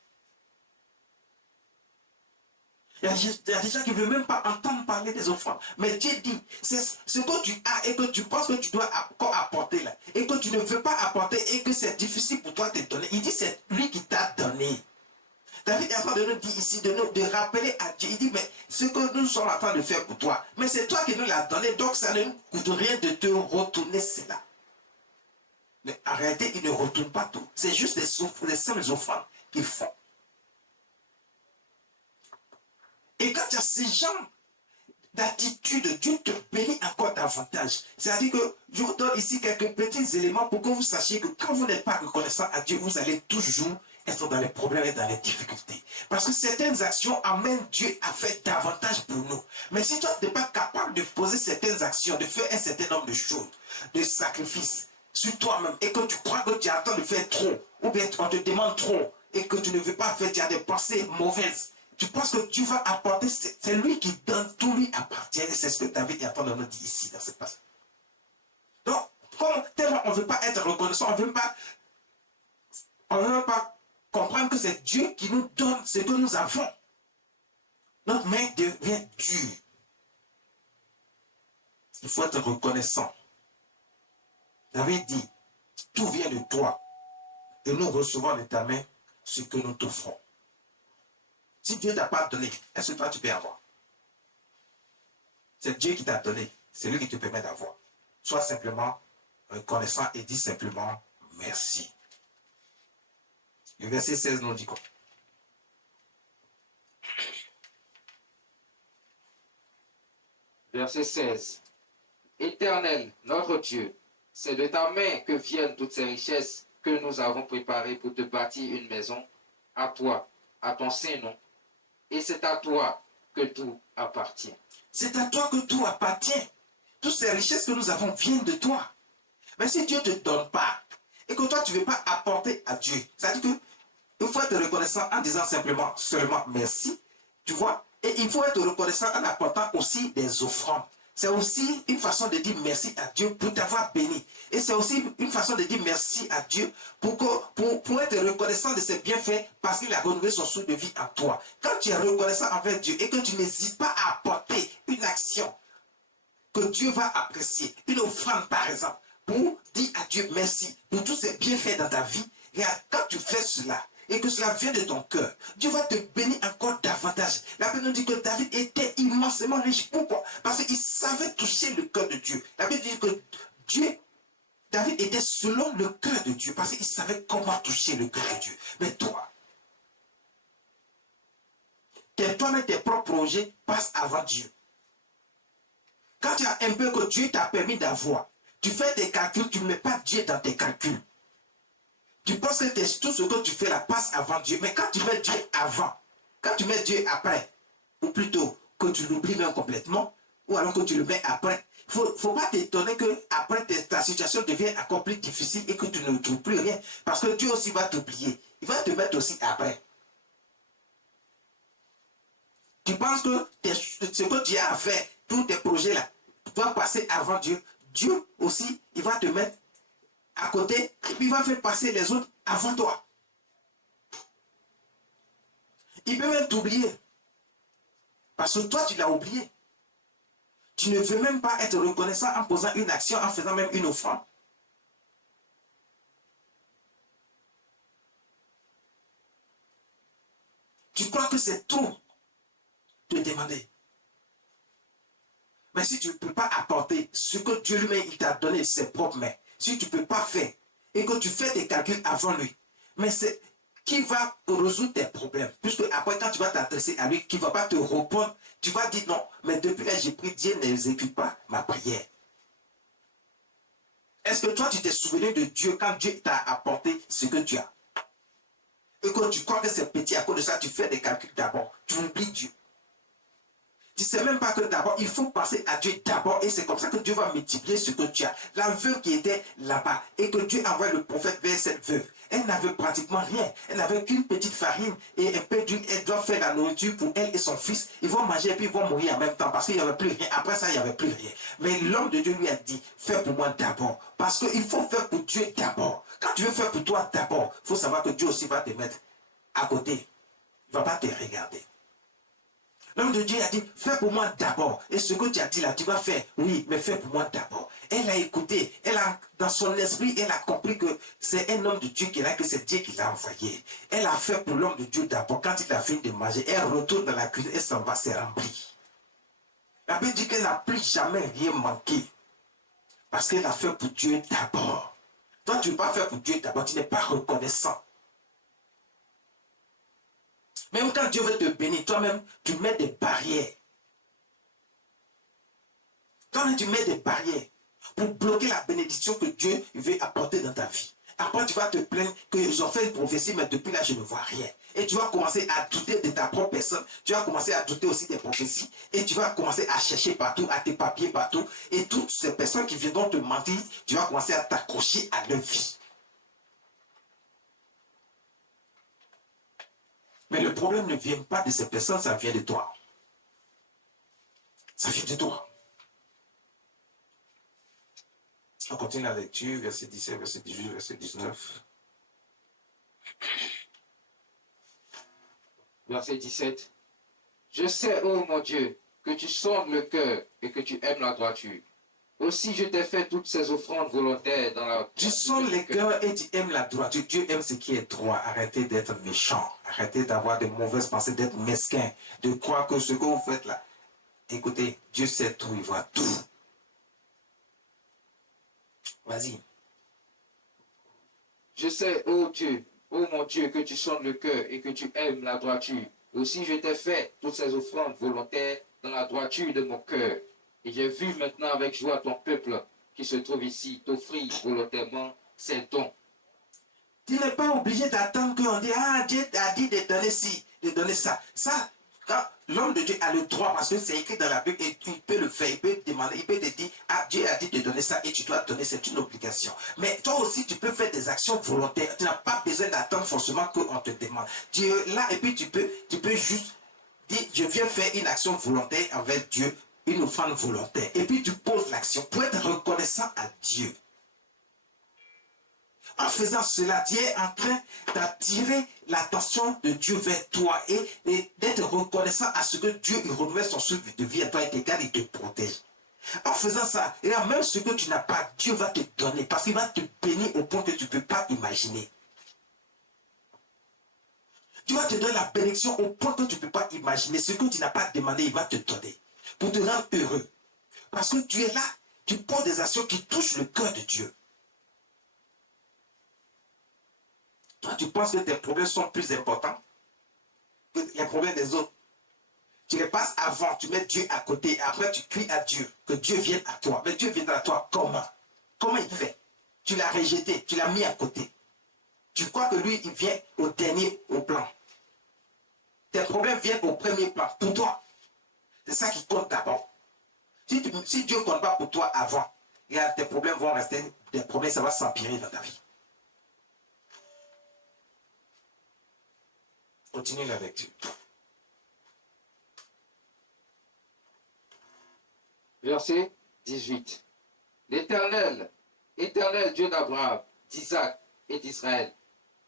Il y a des gens qui ne veulent même pas entendre parler des offrandes. Mais Dieu dit, c'est ce que tu as et que tu penses que tu dois encore apporter là, et que tu ne veux pas apporter et que c'est difficile pour toi de te donner. Il dit, c'est lui qui t'a donné. David est en train de nous dire ici, de rappeler à Dieu. Il dit, mais ce que nous sommes en train de faire pour toi, mais c'est toi qui nous l'as donné, donc ça ne nous coûte rien de te retourner cela. Mais en réalité, il ne retourne pas tout. C'est juste des simples offrandes qu'ils font. Et quand il y a ces gens d'attitude, Dieu te bénit encore davantage. C'est-à-dire que je vous donne ici quelques petits éléments pour que vous sachiez que quand vous n'êtes pas reconnaissant à Dieu, vous allez toujours être dans les problèmes et dans les difficultés. Parce que certaines actions amènent Dieu à faire davantage pour nous. Mais si toi, tu n'es pas capable de poser certaines actions, de faire un certain nombre de choses, de sacrifices sur toi-même, et que tu crois que tu es en train de faire trop, ou bien on te demande trop, et que tu ne veux pas faire, tu as des pensées mauvaises, tu penses que tu vas apporter, c'est lui qui donne, tout lui appartient, et c'est ce que David est en train de nous dire ici, dans cette passage. Donc, comme tellement on ne veut pas être reconnaissant, on ne veut même pas comprendre que c'est Dieu qui nous donne ce que nous avons. Notre main devient dure. Il faut être reconnaissant. David dit, tout vient de toi, et nous recevons de ta main ce que nous t'offrons. Si Dieu ne t'a pas donné, est-ce que toi tu peux avoir? C'est Dieu qui t'a donné, c'est lui qui te permet d'avoir. Sois simplement reconnaissant et dis simplement merci. Le verset 16 nous dit quoi? Verset 16. Éternel, notre Dieu, c'est de ta main que viennent toutes ces richesses que nous avons préparées pour te bâtir une maison, à toi, à ton saint nom. Et c'est à toi que tout appartient. C'est à toi que tout appartient. Toutes ces richesses que nous avons viennent de toi. Mais si Dieu ne te donne pas, et que toi tu ne veux pas apporter à Dieu, c'est-à-dire qu'il faut être reconnaissant en disant simplement, seulement merci, tu vois, Et il faut être reconnaissant en apportant aussi des offrandes. C'est aussi une façon de dire merci à Dieu pour t'avoir béni. Et c'est aussi une façon de dire merci à Dieu pour être reconnaissant de ses bienfaits parce qu'il a renouvelé son souffle de vie en toi. Quand tu es reconnaissant envers Dieu et que tu n'hésites pas à apporter une action que Dieu va apprécier, une offrande par exemple, pour dire à Dieu merci pour tous ses bienfaits dans ta vie, regarde, quand tu fais cela, et que cela vient de ton cœur, Dieu va te bénir encore davantage. La Bible nous dit que David était immensément riche. Pourquoi? Parce qu'il savait toucher le cœur de Dieu. La Bible dit que David était selon le cœur de Dieu, parce qu'il savait comment toucher le cœur de Dieu. Mais toi, toi-même tes propres projets passent avant Dieu. Quand tu as un peu que Dieu t'a permis d'avoir, tu fais tes calculs, tu ne mets pas Dieu dans tes calculs. Tu penses que tout ce que tu fais là passe avant Dieu. Mais quand tu mets Dieu avant, quand tu mets Dieu après, ou plutôt que tu l'oublies même complètement, ou alors que tu le mets après, il ne faut pas t'étonner que après ta situation devient encore plus difficile et que tu ne trouves plus rien. Parce que Dieu aussi va t'oublier. Il va te mettre aussi après. Tu penses que ce que tu as à faire, tous tes projets là, doivent passer avant Dieu. Dieu aussi, il va te mettre à côté, et puis il va faire passer les autres avant toi. Il peut même t'oublier. Parce que toi, tu l'as oublié. Tu ne veux même pas être reconnaissant en posant une action, en faisant même une offrande. Tu crois que c'est tout te demander. Mais si tu ne peux pas apporter ce que Dieu lui-même il t'a donné, ses propres mains, si tu ne peux pas faire, et que tu fais tes calculs avant lui, mais c'est qui va résoudre tes problèmes. Puisque après, quand tu vas t'adresser à lui, qui ne va pas te répondre, tu vas dire non, mais depuis là, j'ai pris, Dieu n'exécute pas ma prière. Est-ce que toi, tu t'es souvenu de Dieu quand Dieu t'a apporté ce que tu as? Et que tu crois que c'est petit, à cause de ça, tu fais des calculs d'abord. Tu oublies Dieu. Tu ne sais même pas que d'abord, il faut penser à Dieu d'abord. Et c'est comme ça que Dieu va multiplier ce que tu as. La veuve qui était là-bas, et que Dieu envoie le prophète vers cette veuve. Elle n'avait pratiquement rien. Elle n'avait qu'une petite farine et un peu d'huile. Elle doit faire la nourriture pour elle et son fils. Ils vont manger et puis ils vont mourir en même temps parce qu'il n'y avait plus rien. Après ça, il n'y avait plus rien. Mais l'homme de Dieu lui a dit, fais pour moi d'abord. Parce qu'il faut faire pour Dieu d'abord. Quand tu veux faire pour toi d'abord, il faut savoir que Dieu aussi va te mettre à côté. Il ne va pas te regarder. L'homme de Dieu a dit, fais pour moi d'abord. Et ce que tu as dit là, tu vas faire. Oui, mais fais pour moi d'abord. Elle a écouté. Dans son esprit, elle a compris que c'est un homme de Dieu qui est là, que c'est Dieu qui l'a envoyé. Elle a fait pour l'homme de Dieu d'abord. Quand il a fini de manger, elle retourne dans la cuisine et s'en va se remplir. La Bible dit qu'elle n'a plus jamais rien manqué. Parce qu'elle a fait pour Dieu d'abord. Toi, tu ne veux pas faire pour Dieu d'abord. Tu n'es pas reconnaissant. Même quand Dieu veut te bénir, toi-même, tu mets des barrières. Toi-même, tu mets des barrières pour bloquer la bénédiction que Dieu veut apporter dans ta vie. Après, tu vas te plaindre qu'ils ont fait une prophétie, mais depuis là, je ne vois rien. Et tu vas commencer à douter de ta propre personne. Tu vas commencer à douter aussi des prophéties. Et tu vas commencer à chercher partout, à tes papiers partout. Et toutes ces personnes qui viendront te mentir, tu vas commencer à t'accrocher à leur vie. Mais le problème ne vient pas de ces personnes, ça vient de toi. Ça vient de toi. On continue la lecture, verset 17, verset 18, verset 19. Verset 17. Je sais, ô mon Dieu, que tu sondes le cœur et que tu aimes la droiture. Aussi, je t'ai fait toutes ces offrandes volontaires dans la... Tu sondes le cœur et tu aimes la droiture. Dieu aime ce qui est droit. Arrêtez d'être méchant. Arrêtez d'avoir de mauvaises pensées, d'être mesquin, de croire que ce que vous faites là. Écoutez, Dieu sait tout, il voit tout. Vas-y. Je sais, ô Dieu, ô mon Dieu, que tu sondes le cœur et que tu aimes la droiture. Aussi, je t'ai fait toutes ces offrandes volontaires dans la droiture de mon cœur. Et j'ai vu maintenant avec joie ton peuple qui se trouve ici t'offrir volontairement ses dons. Tu n'es pas obligé d'attendre qu'on dise, ah, Dieu a dit de donner ci, de donner ça. Ça, quand l'homme de Dieu a le droit, parce que c'est écrit dans la Bible, et il peut le faire, il peut te demander, il peut te dire, ah, Dieu a dit de donner ça, et tu dois donner, c'est une obligation. Mais toi aussi, tu peux faire des actions volontaires. Tu n'as pas besoin d'attendre forcément qu'on te demande. Tu es là, et puis tu peux juste dis, je viens faire une action volontaire avec Dieu, une offrande volontaire. Et puis tu poses l'action pour être reconnaissant à Dieu. En faisant cela, tu es en train d'attirer l'attention de Dieu vers toi et d'être reconnaissant à ce que Dieu renouvelle son souffle de vie à toi et te garde et te protège. En faisant ça, et là, même ce que tu n'as pas, Dieu va te donner parce qu'il va te bénir au point que tu ne peux pas imaginer. Dieu va te donner la bénédiction au point que tu ne peux pas imaginer. Ce que tu n'as pas demandé, il va te donner pour te rendre heureux. Parce que tu es là, tu prends des actions qui touchent le cœur de Dieu. Toi, tu penses que tes problèmes sont plus importants que les problèmes des autres. Tu les passes avant, tu mets Dieu à côté, après tu cries à Dieu, que Dieu vienne à toi. Mais Dieu viendra à toi comment? Comment il fait? Tu l'as rejeté, tu l'as mis à côté. Tu crois que lui, il vient au dernier au plan. Tes problèmes viennent au premier plan, pour toi. C'est ça qui compte d'abord. Si Dieu ne compte pas pour toi avant, regarde, tes problèmes vont rester, des problèmes, ça va s'empirer dans ta vie. Continue la lecture. Verset 18. L'Éternel, éternel Dieu d'Abraham, d'Isaac et d'Israël,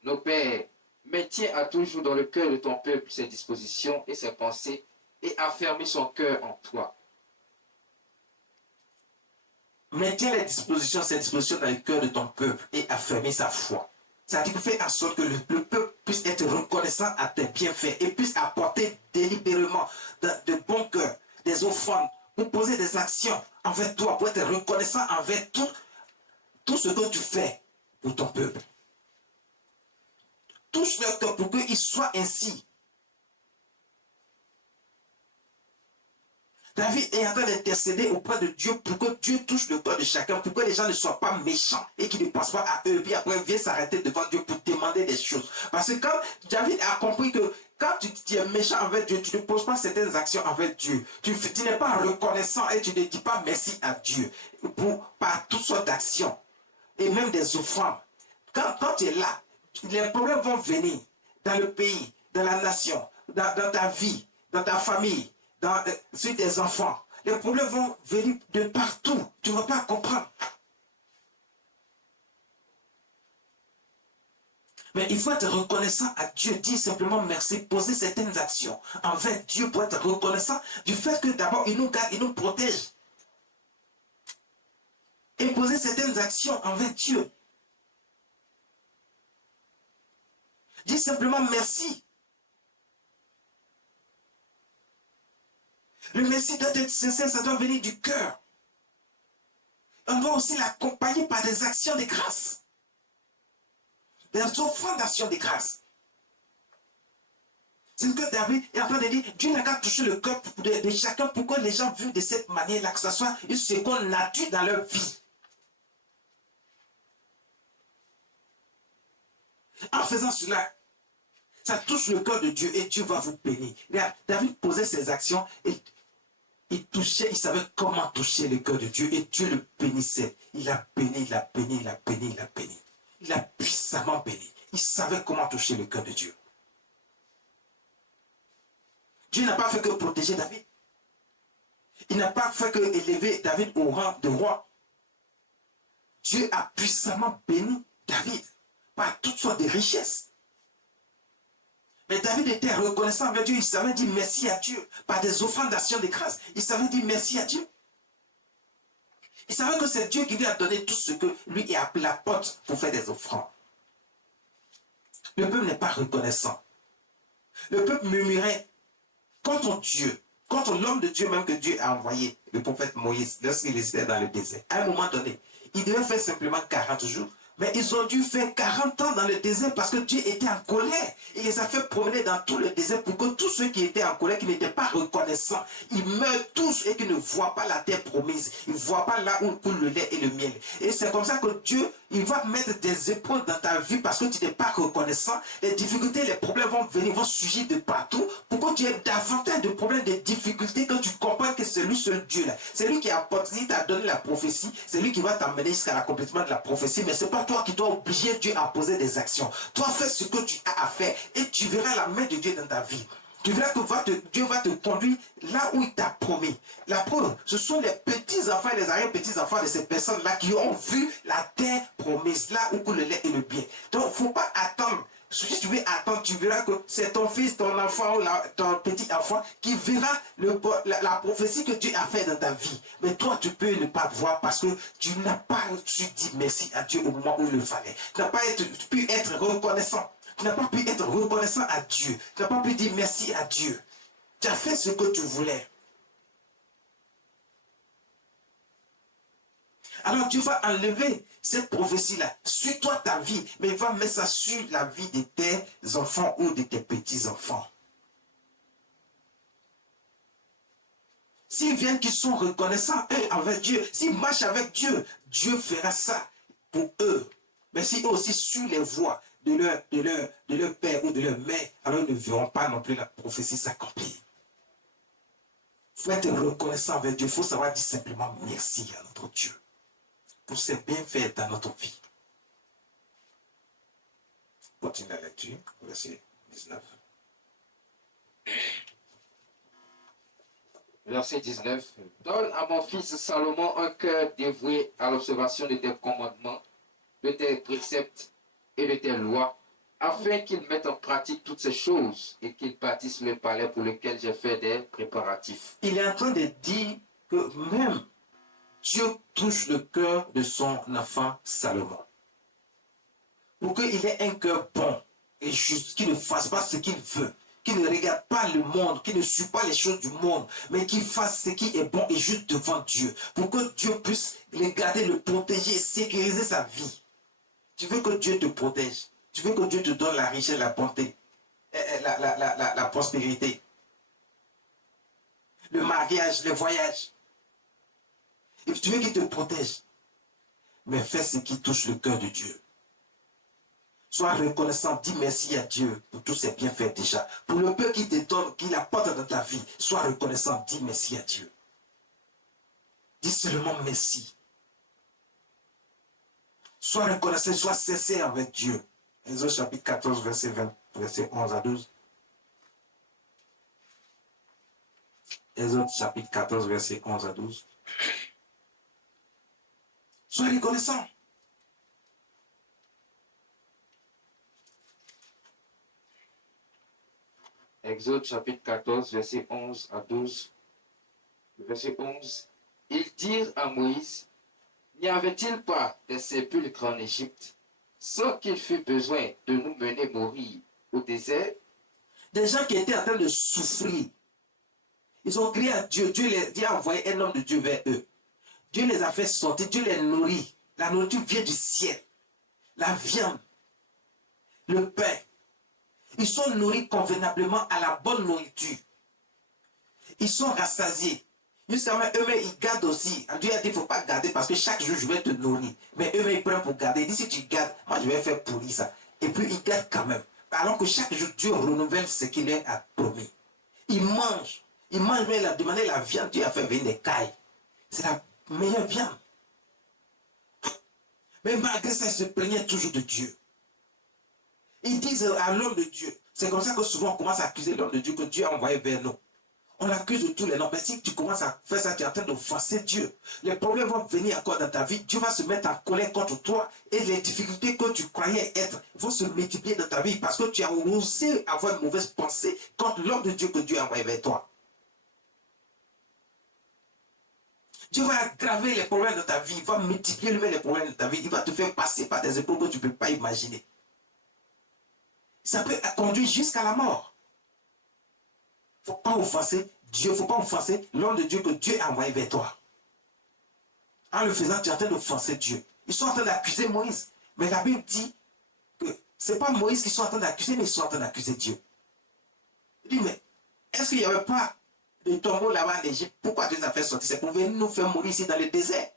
nos pères, maintient à toujours dans le cœur de ton peuple ses dispositions et ses pensées et affermit son cœur en toi. Maintiens les dispositions, ces dispositions dans le cœur de ton peuple et affermis sa foi. C'est-à-dire que fais en sorte que le peuple puisse être reconnaissant à tes bienfaits et puisse apporter délibérément de bon cœur des offrandes pour poser des actions envers toi, pour être reconnaissant envers tout ce que tu fais pour ton peuple. Touche leur cœur pour qu'il soit ainsi. David est en train d'intercéder auprès de Dieu pour que Dieu touche le cœur de chacun, pour que les gens ne soient pas méchants et qu'ils ne pensent pas à eux, puis après viennent s'arrêter devant Dieu pour demander des choses. Parce que quand David a compris que quand tu es méchant envers Dieu, tu ne poses pas certaines actions envers Dieu. Tu n'es pas reconnaissant et tu ne dis pas merci à Dieu par toutes sortes d'actions et même des offrandes. Quand tu es là, les problèmes vont venir dans le pays, dans la nation, dans ta vie, dans ta famille, sur tes enfants. Les problèmes vont venir de partout. Tu ne vas pas comprendre. Mais il faut être reconnaissant à Dieu. Dire simplement merci. Poser certaines actions envers Dieu pour être reconnaissant du fait que d'abord il nous garde, il nous protège. Et poser certaines actions envers Dieu. Dis simplement merci. Le merci doit être sincère, ça doit venir du cœur. On doit aussi l'accompagner par des actions de grâce. Des offrandes d'actions de grâce. C'est ce que David est en train de dire. Dieu n'a qu'à toucher le cœur de chacun pour que les gens vivent de cette manière-là, que ce soit une seconde nature dans leur vie. En faisant cela, ça touche le cœur de Dieu et Dieu va vous bénir. David posait ses actions et il touchait, il savait comment toucher le cœur de Dieu et Dieu le bénissait. Il a béni, il a béni, il a béni, il a béni. Il a puissamment béni. Il savait comment toucher le cœur de Dieu. Dieu n'a pas fait que protéger David. Il n'a pas fait que élever David au rang de roi. Dieu a puissamment béni David par toutes sortes de richesses. Mais David était reconnaissant envers Dieu. Il savait dire merci à Dieu par des offrandes d'action de grâce. Il savait dire merci à Dieu. Il savait que c'est Dieu qui lui a donné tout ce que lui a appelé la porte pour faire des offrandes. Le peuple n'est pas reconnaissant. Le peuple murmurait contre Dieu, contre l'homme de Dieu même que Dieu a envoyé, le prophète Moïse, lorsqu'il était dans le désert. À un moment donné, il devait faire simplement 40 jours. Mais ils ont dû faire 40 ans dans le désert parce que Dieu était en colère. Il les a fait promener dans tout le désert pour que tous ceux qui étaient en colère, qui n'étaient pas reconnaissants, ils meurent tous et qu'ils ne voient pas la terre promise. Ils ne voient pas là où coule le lait et le miel. Et c'est comme ça que Dieu, il va mettre des épreuves dans ta vie parce que tu n'es pas reconnaissant. Les difficultés, les problèmes vont venir, vont surgir de partout. Pourquoi tu aies davantage de problèmes, de difficultés quand tu comprends que c'est lui seul Dieu là. C'est lui qui a apporté, t'a donné la prophétie. C'est lui qui va t'emmener jusqu'à l'accomplissement de la prophétie. Mais c'est pas toi qui dois obliger Dieu à poser des actions. Toi, fais ce que tu as à faire et tu verras la main de Dieu dans ta vie. Tu verras que Dieu va te conduire là où il t'a promis. La preuve, ce sont les petits-enfants et les arrière-petits-enfants de ces personnes-là qui ont vu la terre promise, là où coule le lait et le bien. Donc, il ne faut pas attendre. Si tu veux attendre, tu verras que c'est ton fils, ton enfant ou ton petit-enfant qui verra la prophétie que Dieu a faite dans ta vie. Mais toi, tu peux ne pas voir parce que tu n'as pas su dire merci à Dieu au moment où il le fallait. Tu n'as pas pu être reconnaissant. Tu n'as pas pu être reconnaissant à Dieu. Tu n'as pas pu dire merci à Dieu. Tu as fait ce que tu voulais. Alors Dieu va enlever cette prophétie-là sur toi, ta vie, mais il va mettre ça sur la vie de tes enfants ou de tes petits-enfants. S'ils viennent qu'ils sont reconnaissants, eux, avec Dieu, s'ils marchent avec Dieu, Dieu fera ça pour eux. Mais si eux aussi suivent les voies de leur père ou de leur mère, alors ils ne verront pas non plus la prophétie s'accomplir. Il faut être reconnaissant avec Dieu. Il faut savoir dire simplement merci à notre Dieu pour ses bienfaits dans notre vie. Continue la lecture, verset 19. Verset 19. Donne à mon fils Salomon un cœur dévoué à l'observation de tes commandements, de tes préceptes et de tes lois, afin qu'il mette en pratique toutes ces choses et qu'il bâtisse le palais pour lequel j'ai fait des préparatifs. Il est en train de dire que même Dieu touche le cœur de son enfant Salomon. Pour qu'il ait un cœur bon et juste, qu'il ne fasse pas ce qu'il veut, qu'il ne regarde pas le monde, qu'il ne suit pas les choses du monde, mais qu'il fasse ce qui est bon et juste devant Dieu. Pour que Dieu puisse le garder, le protéger, sécuriser sa vie. Tu veux que Dieu te protège. Tu veux que Dieu te donne la richesse, la bonté, la prospérité. Le mariage, le voyage. Et tu veux qu'il te protège. Mais fais ce qui touche le cœur de Dieu. Sois reconnaissant, dis merci à Dieu pour tous ses bienfaits déjà. Pour le peu qu'il te donne, qu'il apporte dans ta vie, sois reconnaissant, dis merci à Dieu. Dis seulement merci. Sois reconnaissant, sois sincère avec Dieu. Exode chapitre 14, verset 11 à 12. Exode chapitre 14, verset 11 à 12. Sois reconnaissant. Exode chapitre 14, verset 11 à 12. Verset 11. Ils dirent à Moïse, n'y avait-il pas des sépulcres en Égypte, sans qu'il fût besoin de nous mener mourir au désert? Des gens qui étaient en train de souffrir. Ils ont crié à Dieu. Dieu a envoyé un homme de Dieu vers eux. Dieu les a fait sortir. Dieu les nourrit. La nourriture vient du ciel. La viande. Le pain. Ils sont nourris convenablement à la bonne nourriture. Ils sont rassasiés. Jusqu'à même eux-mêmes, ils gardent aussi. Dieu a dit, il ne faut pas garder parce que chaque jour, je vais te nourrir. Mais eux-mêmes, ils prennent pour garder. Il dit, si tu gardes, moi, je vais faire pourrir ça. Et puis, ils gardent quand même. Alors que chaque jour, Dieu renouvelle ce qu'il leur a promis. Ils mangent. Ils mangent, mais il a demandé la viande. Dieu a fait venir des cailles. C'est la meilleure viande. Mais malgré ça, ils se plaignaient toujours de Dieu. Ils disent à l'homme de Dieu, c'est comme ça que souvent on commence à accuser l'homme de Dieu que Dieu a envoyé vers nous. On l'accuse de tous les noms. Mais si tu commences à faire ça, tu es en train d'offenser Dieu. Les problèmes vont venir encore dans ta vie. Dieu va se mettre en colère contre toi. Et les difficultés que tu croyais être vont se multiplier dans ta vie parce que tu as osé avoir une mauvaise pensée contre l'homme de Dieu que Dieu a envoyé vers toi. Dieu va aggraver les problèmes de ta vie. Il va multiplier lui-même les problèmes de ta vie. Il va te faire passer par des épreuves que tu ne peux pas imaginer. Ça peut conduire jusqu'à la mort. Il ne faut pas offenser Dieu, il ne faut pas offenser l'homme de Dieu que Dieu a envoyé vers toi. En le faisant, tu es en train d'offenser Dieu. Ils sont en train d'accuser Moïse. Mais la Bible dit que ce n'est pas Moïse qu'ils sont en train d'accuser, mais ils sont en train d'accuser Dieu. Il dit, mais est-ce qu'il n'y avait pas de tombeau là-bas en Égypte? Pourquoi Dieu les a fait sortir? C'est pour venir nous faire mourir ici dans le désert.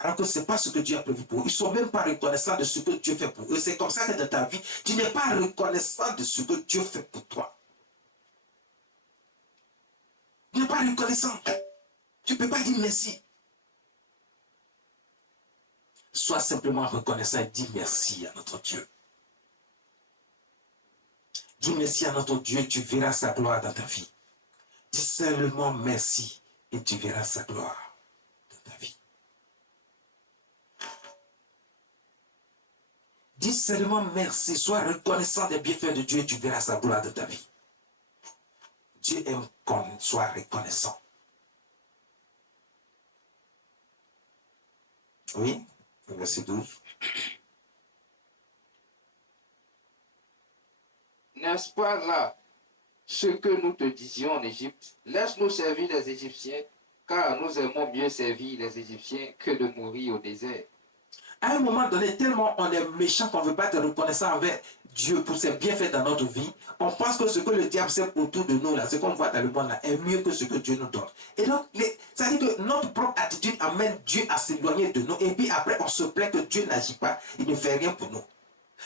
Alors que ce n'est pas ce que Dieu a prévu pour eux. Ils ne sont même pas reconnaissants de ce que Dieu fait pour eux. C'est comme ça que dans ta vie, tu n'es pas reconnaissant de ce que Dieu fait pour toi. Tu n'es pas reconnaissant. Tu ne peux pas dire merci. Sois simplement reconnaissant et dis merci à notre Dieu. Dis merci à notre Dieu, tu verras sa gloire dans ta vie. Dis seulement merci et tu verras sa gloire dans ta vie. Dis seulement merci, sois reconnaissant des bienfaits de Dieu et tu verras sa gloire dans ta vie. Dieu aime qu'on soit reconnaissant. Oui, verset 12. N'est-ce pas là ce que nous te disions en Égypte? Laisse-nous servir les Égyptiens, car nous aimons mieux servir les Égyptiens que de mourir au désert. À un moment donné, tellement on est méchant qu'on ne veut pas être reconnaissant envers Dieu pour ses bienfaits dans notre vie, on pense que ce que le diable sait autour de nous, là, ce qu'on voit dans le monde là, est mieux que ce que Dieu nous donne. Et donc, ça veut dire que notre propre attitude amène Dieu à s'éloigner de nous. Et puis après, on se plaint que Dieu n'agit pas, il ne fait rien pour nous.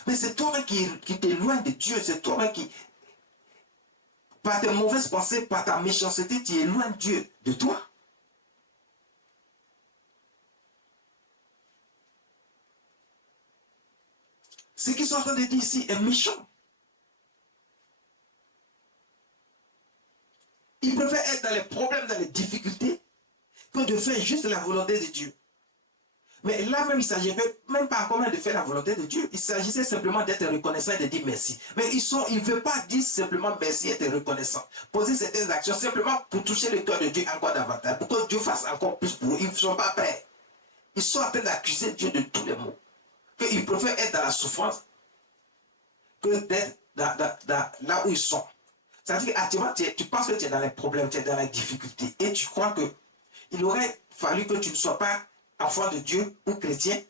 Mais c'est toi-même qui t'éloigne de Dieu, c'est toi-même qui, par tes mauvaises pensées, par ta méchanceté, tu éloignes Dieu de toi. Ce qu'ils sont en train de dire ici est méchant. Ils préfèrent être dans les problèmes, dans les difficultés, que de faire juste la volonté de Dieu. Mais là même, il ne s'agissait même pas encore de faire la volonté de Dieu. Il s'agissait simplement d'être reconnaissant et de dire merci. Mais ils ne veulent pas dire simplement merci et être reconnaissant. Poser certaines actions simplement pour toucher le cœur de Dieu encore davantage. Pour que Dieu fasse encore plus pour eux. Ils ne sont pas prêts. Ils sont en train d'accuser Dieu de tous les maux. Qu'ils préfèrent être dans la souffrance que d'être là où ils sont. C'est-à-dire qu'actuellement, tu penses que tu es dans les problèmes, tu es dans les difficultés. Et tu crois qu'il aurait fallu que tu ne sois pas enfant de Dieu ou chrétien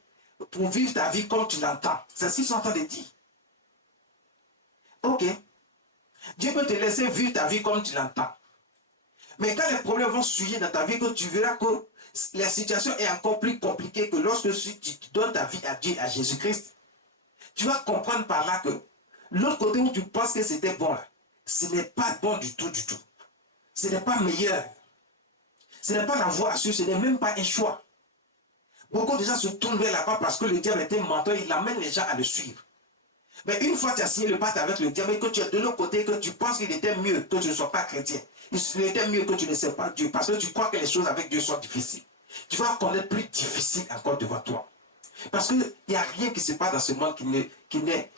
pour vivre ta vie comme tu l'entends. C'est ce qu'ils sont en train de dire. Ok. Dieu peut te laisser vivre ta vie comme tu l'entends. Mais quand les problèmes vont suivre dans ta vie, que tu verras que la situation est encore plus compliquée que lorsque tu donnes ta vie à Dieu, à Jésus-Christ. Tu vas comprendre par là que l'autre côté où tu penses que c'était bon, là, ce n'est pas bon du tout, du tout. Ce n'est pas meilleur. Ce n'est pas la voie à suivre, ce n'est même pas un choix. Beaucoup de gens se tournent vers là-bas parce que le diable était menteur, il amène les gens à le suivre. Mais une fois que tu as signé le pacte avec le diable et que tu es de l'autre côté, que tu penses qu'il était mieux que tu ne sois pas chrétien, il était mieux que tu ne sais pas Dieu, parce que tu crois que les choses avec Dieu sont difficiles. Tu vas connaître plus difficile encore devant toi. Parce qu'il n'y a rien qui se passe dans ce monde qui n'est...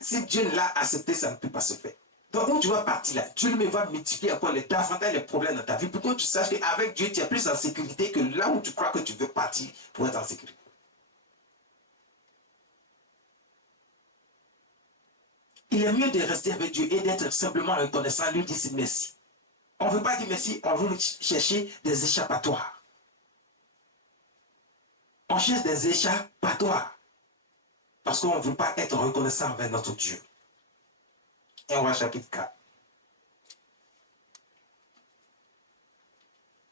Si Dieu l'a accepté, ça ne peut pas se faire. Donc, où tu vas partir là, Dieu lui va multiplier encore davantage les problèmes dans ta vie pour que tu saches qu'avec Dieu, tu es plus en sécurité que là où tu crois que tu veux partir pour être en sécurité. Il est mieux de rester avec Dieu et d'être simplement reconnaissant, lui dire merci. On ne veut pas dire merci, on veut chercher des échappatoires. On cherche des échappatoires. Parce qu'on ne veut pas être reconnaissant envers notre Dieu. 1 Roi chapitre 4.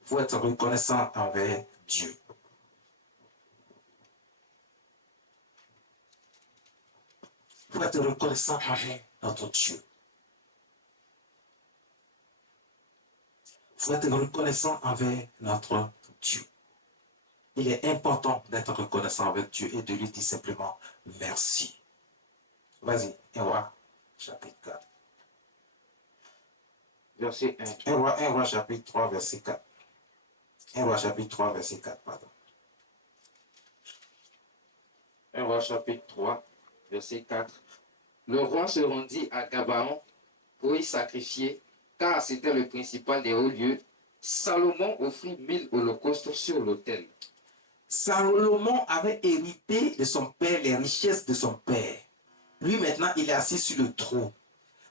Il faut être reconnaissant envers Dieu. Il faut être reconnaissant envers notre Dieu. Il faut être reconnaissant envers notre Dieu. Il est important d'être reconnaissant avec Dieu et de lui dire simplement merci. Vas-y, 1 Roi chapitre 4. Verset 1. 1 Roi chapitre 3, verset 4. 1 Roi chapitre 3, verset 4, pardon. 1 Roi chapitre 3, verset 4. Le roi se rendit à Gabaon pour y sacrifier, car c'était le principal des hauts lieux. Salomon offrit 1000 holocaustes sur l'autel. Salomon avait hérité de son père les richesses de son père. Lui maintenant, il est assis sur le trône.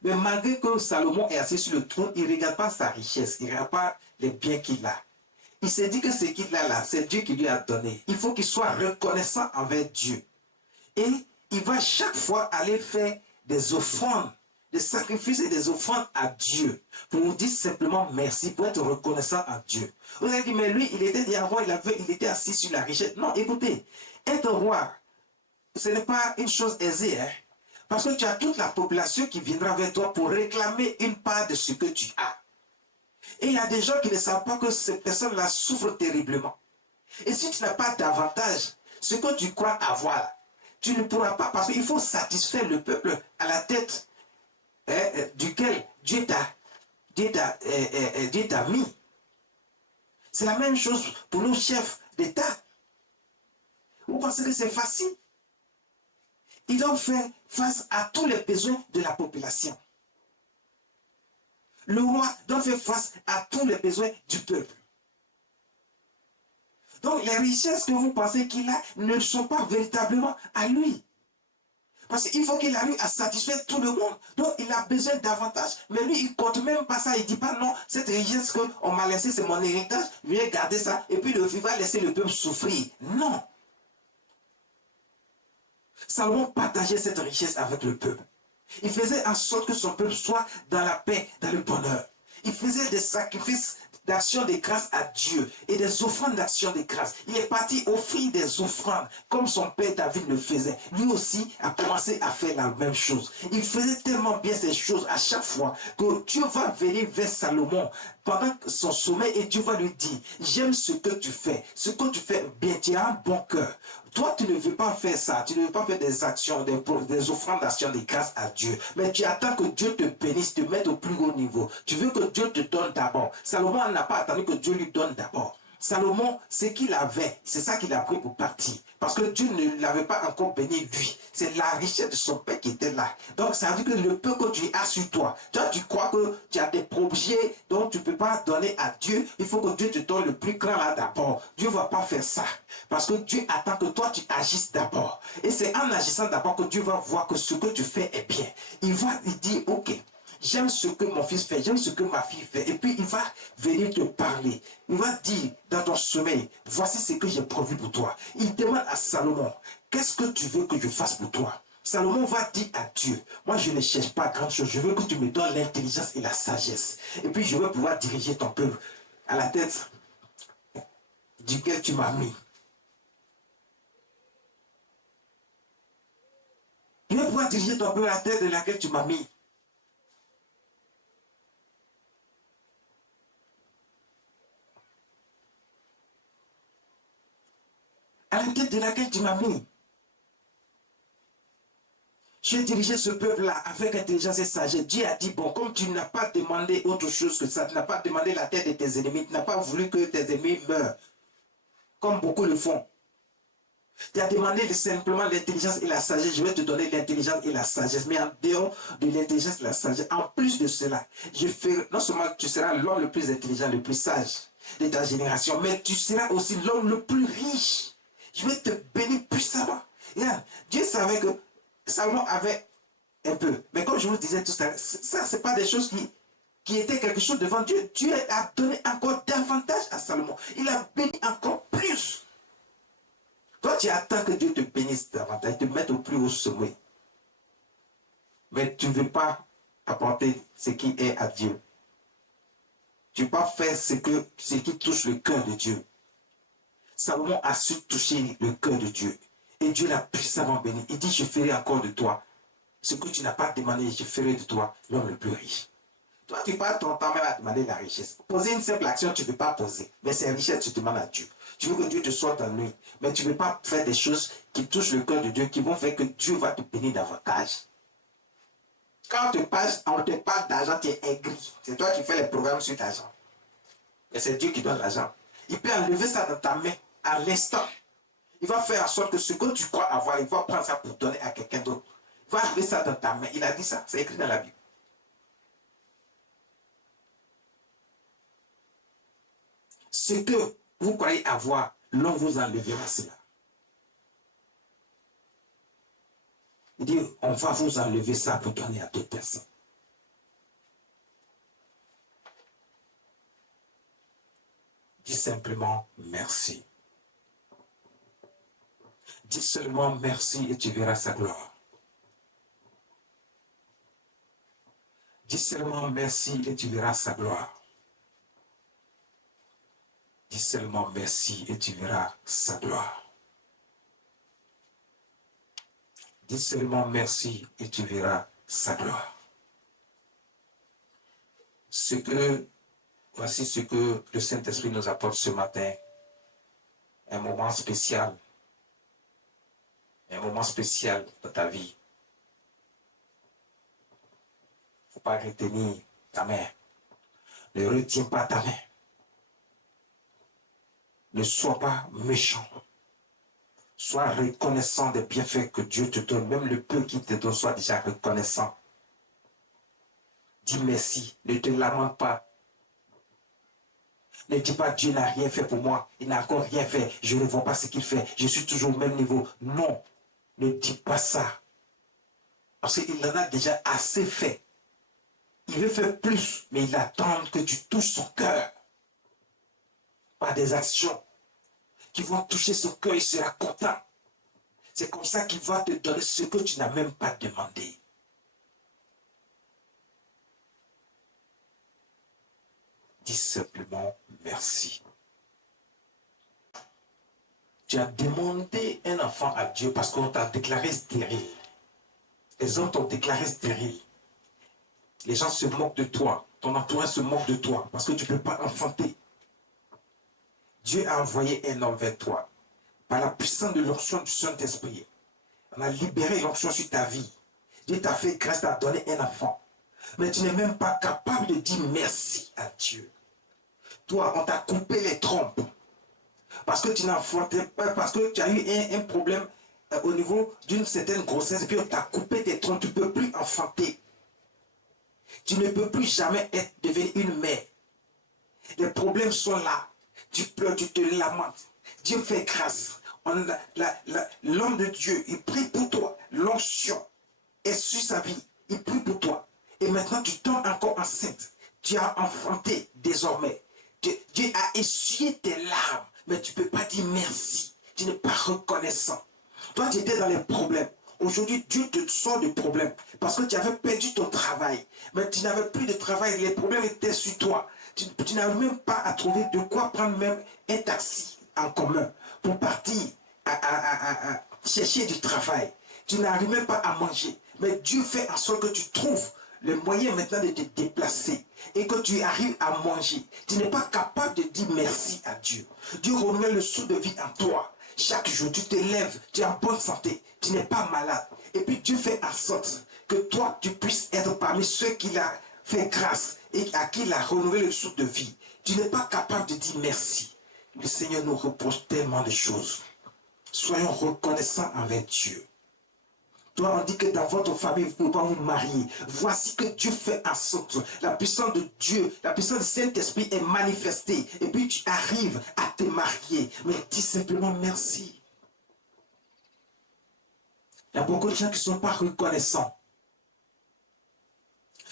Mais malgré que Salomon est assis sur le trône, il ne regarde pas sa richesse, il ne regarde pas les biens qu'il a. Il s'est dit que ce qu'il a là, c'est Dieu qui lui a donné. Il faut qu'il soit reconnaissant envers Dieu. Et il va chaque fois aller faire des offrandes, des sacrifices et des offrandes à Dieu. Pour nous dire simplement merci, pour être reconnaissant à Dieu. Vous avez dit, mais lui, il était déjà roi, il était assis sur la richesse. Non, écoutez, être roi, ce n'est pas une chose aisée, hein. Parce que tu as toute la population qui viendra vers toi pour réclamer une part de ce que tu as. Et il y a des gens qui ne savent pas que ces personnes-là souffrent terriblement. Et si tu n'as pas davantage ce que tu crois avoir, tu ne pourras pas, parce qu'il faut satisfaire le peuple à la tête. duquel Dieu t'a mis. C'est la même chose pour nos chefs d'État. Vous pensez que c'est facile? Ils doivent faire face à tous les besoins de la population. Le roi doit faire face à tous les besoins du peuple. Donc les richesses que vous pensez qu'il a ne sont pas véritablement à lui. Parce qu'il faut qu'il arrive à satisfaire tout le monde. Donc il a besoin davantage. Mais lui, il ne compte même pas ça. Il ne dit pas non, cette richesse qu'on m'a laissée, c'est mon héritage. Viens garder ça. Et puis il va laisser le peuple souffrir. Non. Salomon partageait cette richesse avec le peuple. Il faisait en sorte que son peuple soit dans la paix, dans le bonheur. Il faisait des sacrifices d'action de grâce à Dieu et des offrandes d'action de grâce. Il est parti offrir des offrandes comme son père David le faisait. Lui aussi a commencé à faire la même chose. Il faisait tellement bien ces choses à chaque fois que Dieu va venir vers Salomon pendant son sommeil et Dieu va lui dire, j'aime ce que tu fais bien, tu as un bon cœur. Toi, tu ne veux pas faire ça, tu ne veux pas faire des actions, des offrandes d'action de grâce à Dieu, mais tu attends que Dieu te bénisse, te mette au plus haut niveau. Tu veux que Dieu te donne d'abord. Salomon n'a pas attendu que Dieu lui donne d'abord. Salomon, ce qu'il avait, c'est ça qu'il a pris pour partir. Parce que Dieu ne l'avait pas encore béni lui. C'est la richesse de son père qui était là. Donc ça veut dire que le peu que tu as sur toi, tu crois que tu as des projets dont tu ne peux pas donner à Dieu. Il faut que Dieu te donne le plus grand là d'abord. Dieu ne va pas faire ça. Parce que Dieu attend que toi tu agisses d'abord. Et c'est en agissant d'abord que Dieu va voir que ce que tu fais est bien. Il dire, ok. J'aime ce que mon fils fait, j'aime ce que ma fille fait. Et puis il va venir te parler. Il va dire dans ton sommeil, voici ce que j'ai prévu pour toi. Il demande à Salomon, qu'est-ce que tu veux que je fasse pour toi? Salomon va dire à Dieu, moi je ne cherche pas grand chose, je veux que tu me donnes l'intelligence et la sagesse. Et puis je veux pouvoir diriger ton peuple à la tête duquel tu m'as mis. Je veux pouvoir diriger ton peuple à la tête de laquelle tu m'as mis. À la tête de laquelle tu m'as mis. Je vais diriger ce peuple-là avec intelligence et sagesse. Dieu a dit, bon, comme tu n'as pas demandé autre chose que ça, tu n'as pas demandé la tête de tes ennemis, tu n'as pas voulu que tes ennemis meurent, comme beaucoup le font. Tu as demandé simplement l'intelligence et la sagesse. Je vais te donner l'intelligence et la sagesse. Mais en dehors de l'intelligence et la sagesse, en plus de cela, non seulement tu seras l'homme le plus intelligent, le plus sage de ta génération, mais tu seras aussi l'homme le plus riche. Je vais te bénir puissamment. Regarde, Dieu savait que Salomon avait un peu. Mais comme je vous disais tout à l'heure, ça, ce n'est pas des choses qui étaient quelque chose devant Dieu. Dieu a donné encore davantage à Salomon. Il a béni encore plus. Toi, tu attends que Dieu te bénisse davantage, te mette au plus haut sommet. Mais tu ne veux pas apporter ce qui est à Dieu. Tu ne veux pas faire ce qui touche le cœur de Dieu. Salomon a su toucher le cœur de Dieu. Et Dieu l'a puissamment béni. Il dit, je ferai encore de toi ce que tu n'as pas demandé, je ferai de toi l'homme le plus riche. Toi, tu passes ton temps même à demander la richesse. Poser une simple action, tu ne veux pas poser. Mais c'est richesse, tu demandes à Dieu. Tu veux que Dieu te sorte en nuit. Mais tu ne veux pas faire des choses qui touchent le cœur de Dieu, qui vont faire que Dieu va te bénir davantage. Quand on te parle d'argent, tu es aigri. C'est toi qui fais les programmes sur l'argent. Et c'est Dieu qui donne l'argent. Il peut enlever ça dans ta main à l'instant. Il va faire en sorte que ce que tu crois avoir, il va prendre ça pour donner à quelqu'un d'autre. Il va enlever ça dans ta main. Il a dit ça, c'est écrit dans la Bible. Ce que vous croyez avoir, l'on vous enlèvera cela. Il dit, on va vous enlever ça pour donner à d'autres personnes. Dis simplement merci. Dis seulement merci et tu verras sa gloire. Dis seulement merci et tu verras sa gloire. Dis seulement merci et tu verras sa gloire. Dis seulement merci et tu verras sa gloire. Voici ce que le Saint-Esprit nous apporte ce matin. Un moment spécial. Un moment spécial dans ta vie. ne faut pas retenir ta main. Ne retiens pas ta main. Ne sois pas méchant. Sois reconnaissant des bienfaits que Dieu te donne. Même le peu qu'il te donne, sois déjà reconnaissant. Dis merci. Ne te lamente pas. Ne dis pas Dieu n'a rien fait pour moi. Il n'a encore rien fait. Je ne vois pas ce qu'il fait. Je suis toujours au même niveau. Non. Ne dis pas ça. Parce qu'il en a déjà assez fait. Il veut faire plus, mais il attend que tu touches son cœur. Par des actions qui vont toucher son cœur, il sera content. C'est comme ça qu'il va te donner ce que tu n'as même pas demandé. Dis simplement merci. Tu as demandé un enfant à Dieu parce qu'on t'a déclaré stérile. Les hommes t'ont déclaré stérile. Les gens se moquent de toi. Ton entourage se moque de toi parce que tu ne peux pas enfanter. Dieu a envoyé un homme vers toi. Par la puissance de l'onction du Saint-Esprit. On a libéré l'onction sur ta vie. Dieu t'a fait grâce, t'a donné un enfant. Mais tu n'es même pas capable de dire merci à Dieu. Toi, on t'a coupé les trompes. Parce que tu n'as pas, parce que tu as eu un problème au niveau d'une certaine grossesse, et puis on t'a coupé tes trompes, tu ne peux plus enfanter. Tu ne peux plus jamais devenir une mère. Les problèmes sont là. Tu pleures, tu te lamentes. Dieu fait grâce. L'homme de Dieu, il prie pour toi. L'onction est sur sa vie. Il prie pour toi. Et maintenant, tu tombes encore enceinte. Tu as enfanté désormais. Dieu a essuyé tes larmes. Mais tu ne peux pas dire merci. Tu n'es pas reconnaissant. Toi, tu étais dans les problèmes. Aujourd'hui, Dieu te sort du problème. Parce que tu avais perdu ton travail. Mais tu n'avais plus de travail. Les problèmes étaient sur toi. Tu n'avais même pas à trouver de quoi prendre même un taxi en commun pour partir à chercher du travail. Tu n'arrives même pas à manger. Mais Dieu fait en sorte que tu trouves le moyen maintenant de te déplacer et que tu arrives à manger. Tu n'es pas capable de dire merci à Dieu. Dieu renouvelle le souffle de vie en toi. Chaque jour, tu te lèves, tu es en bonne santé, tu n'es pas malade. Et puis Dieu fait en sorte que toi, tu puisses être parmi ceux qu'il a fait grâce et à qui il a renouvelé le souffle de vie. Tu n'es pas capable de dire merci. Le Seigneur nous reproche tellement de choses. Soyons reconnaissants envers Dieu. Toi, on dit que dans votre famille, vous ne pouvez pas vous marier. Voici que Dieu fait en sorte. La puissance de Dieu, la puissance du Saint-Esprit est manifestée. Et puis tu arrives à te marier. Mais dis simplement merci. Il y a beaucoup de gens qui ne sont pas reconnaissants.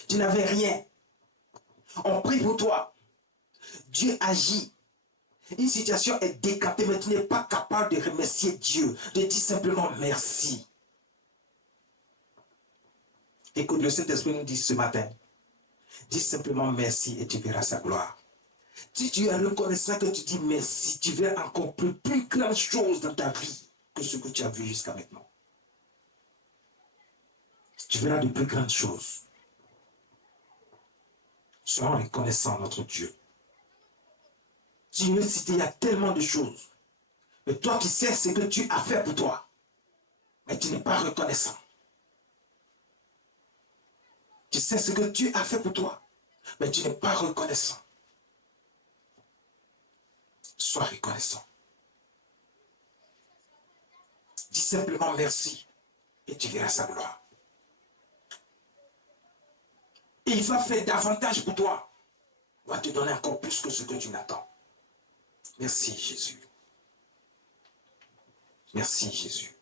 Tu n'avais rien. On prie pour toi. Dieu agit. Une situation est décantée, mais tu n'es pas capable de remercier Dieu. De dire simplement merci. Écoute, le Saint-Esprit nous dit ce matin, dis simplement merci et tu verras sa gloire. Si tu es reconnaissant que tu dis merci, tu verras encore plus grandes choses dans ta vie que ce que tu as vu jusqu'à maintenant. Tu verras de plus grandes choses. Soyons reconnaissants notre Dieu. Si je veux citer, il y a tellement de choses. Mais toi qui sais ce que tu as fait pour toi, mais tu n'es pas reconnaissant. Tu sais ce que tu as fait pour toi, mais tu n'es pas reconnaissant. Sois reconnaissant. Dis simplement merci et tu verras sa gloire. Et il va faire davantage pour toi. Il va te donner encore plus que ce que tu n'attends. Merci Jésus. Merci Jésus.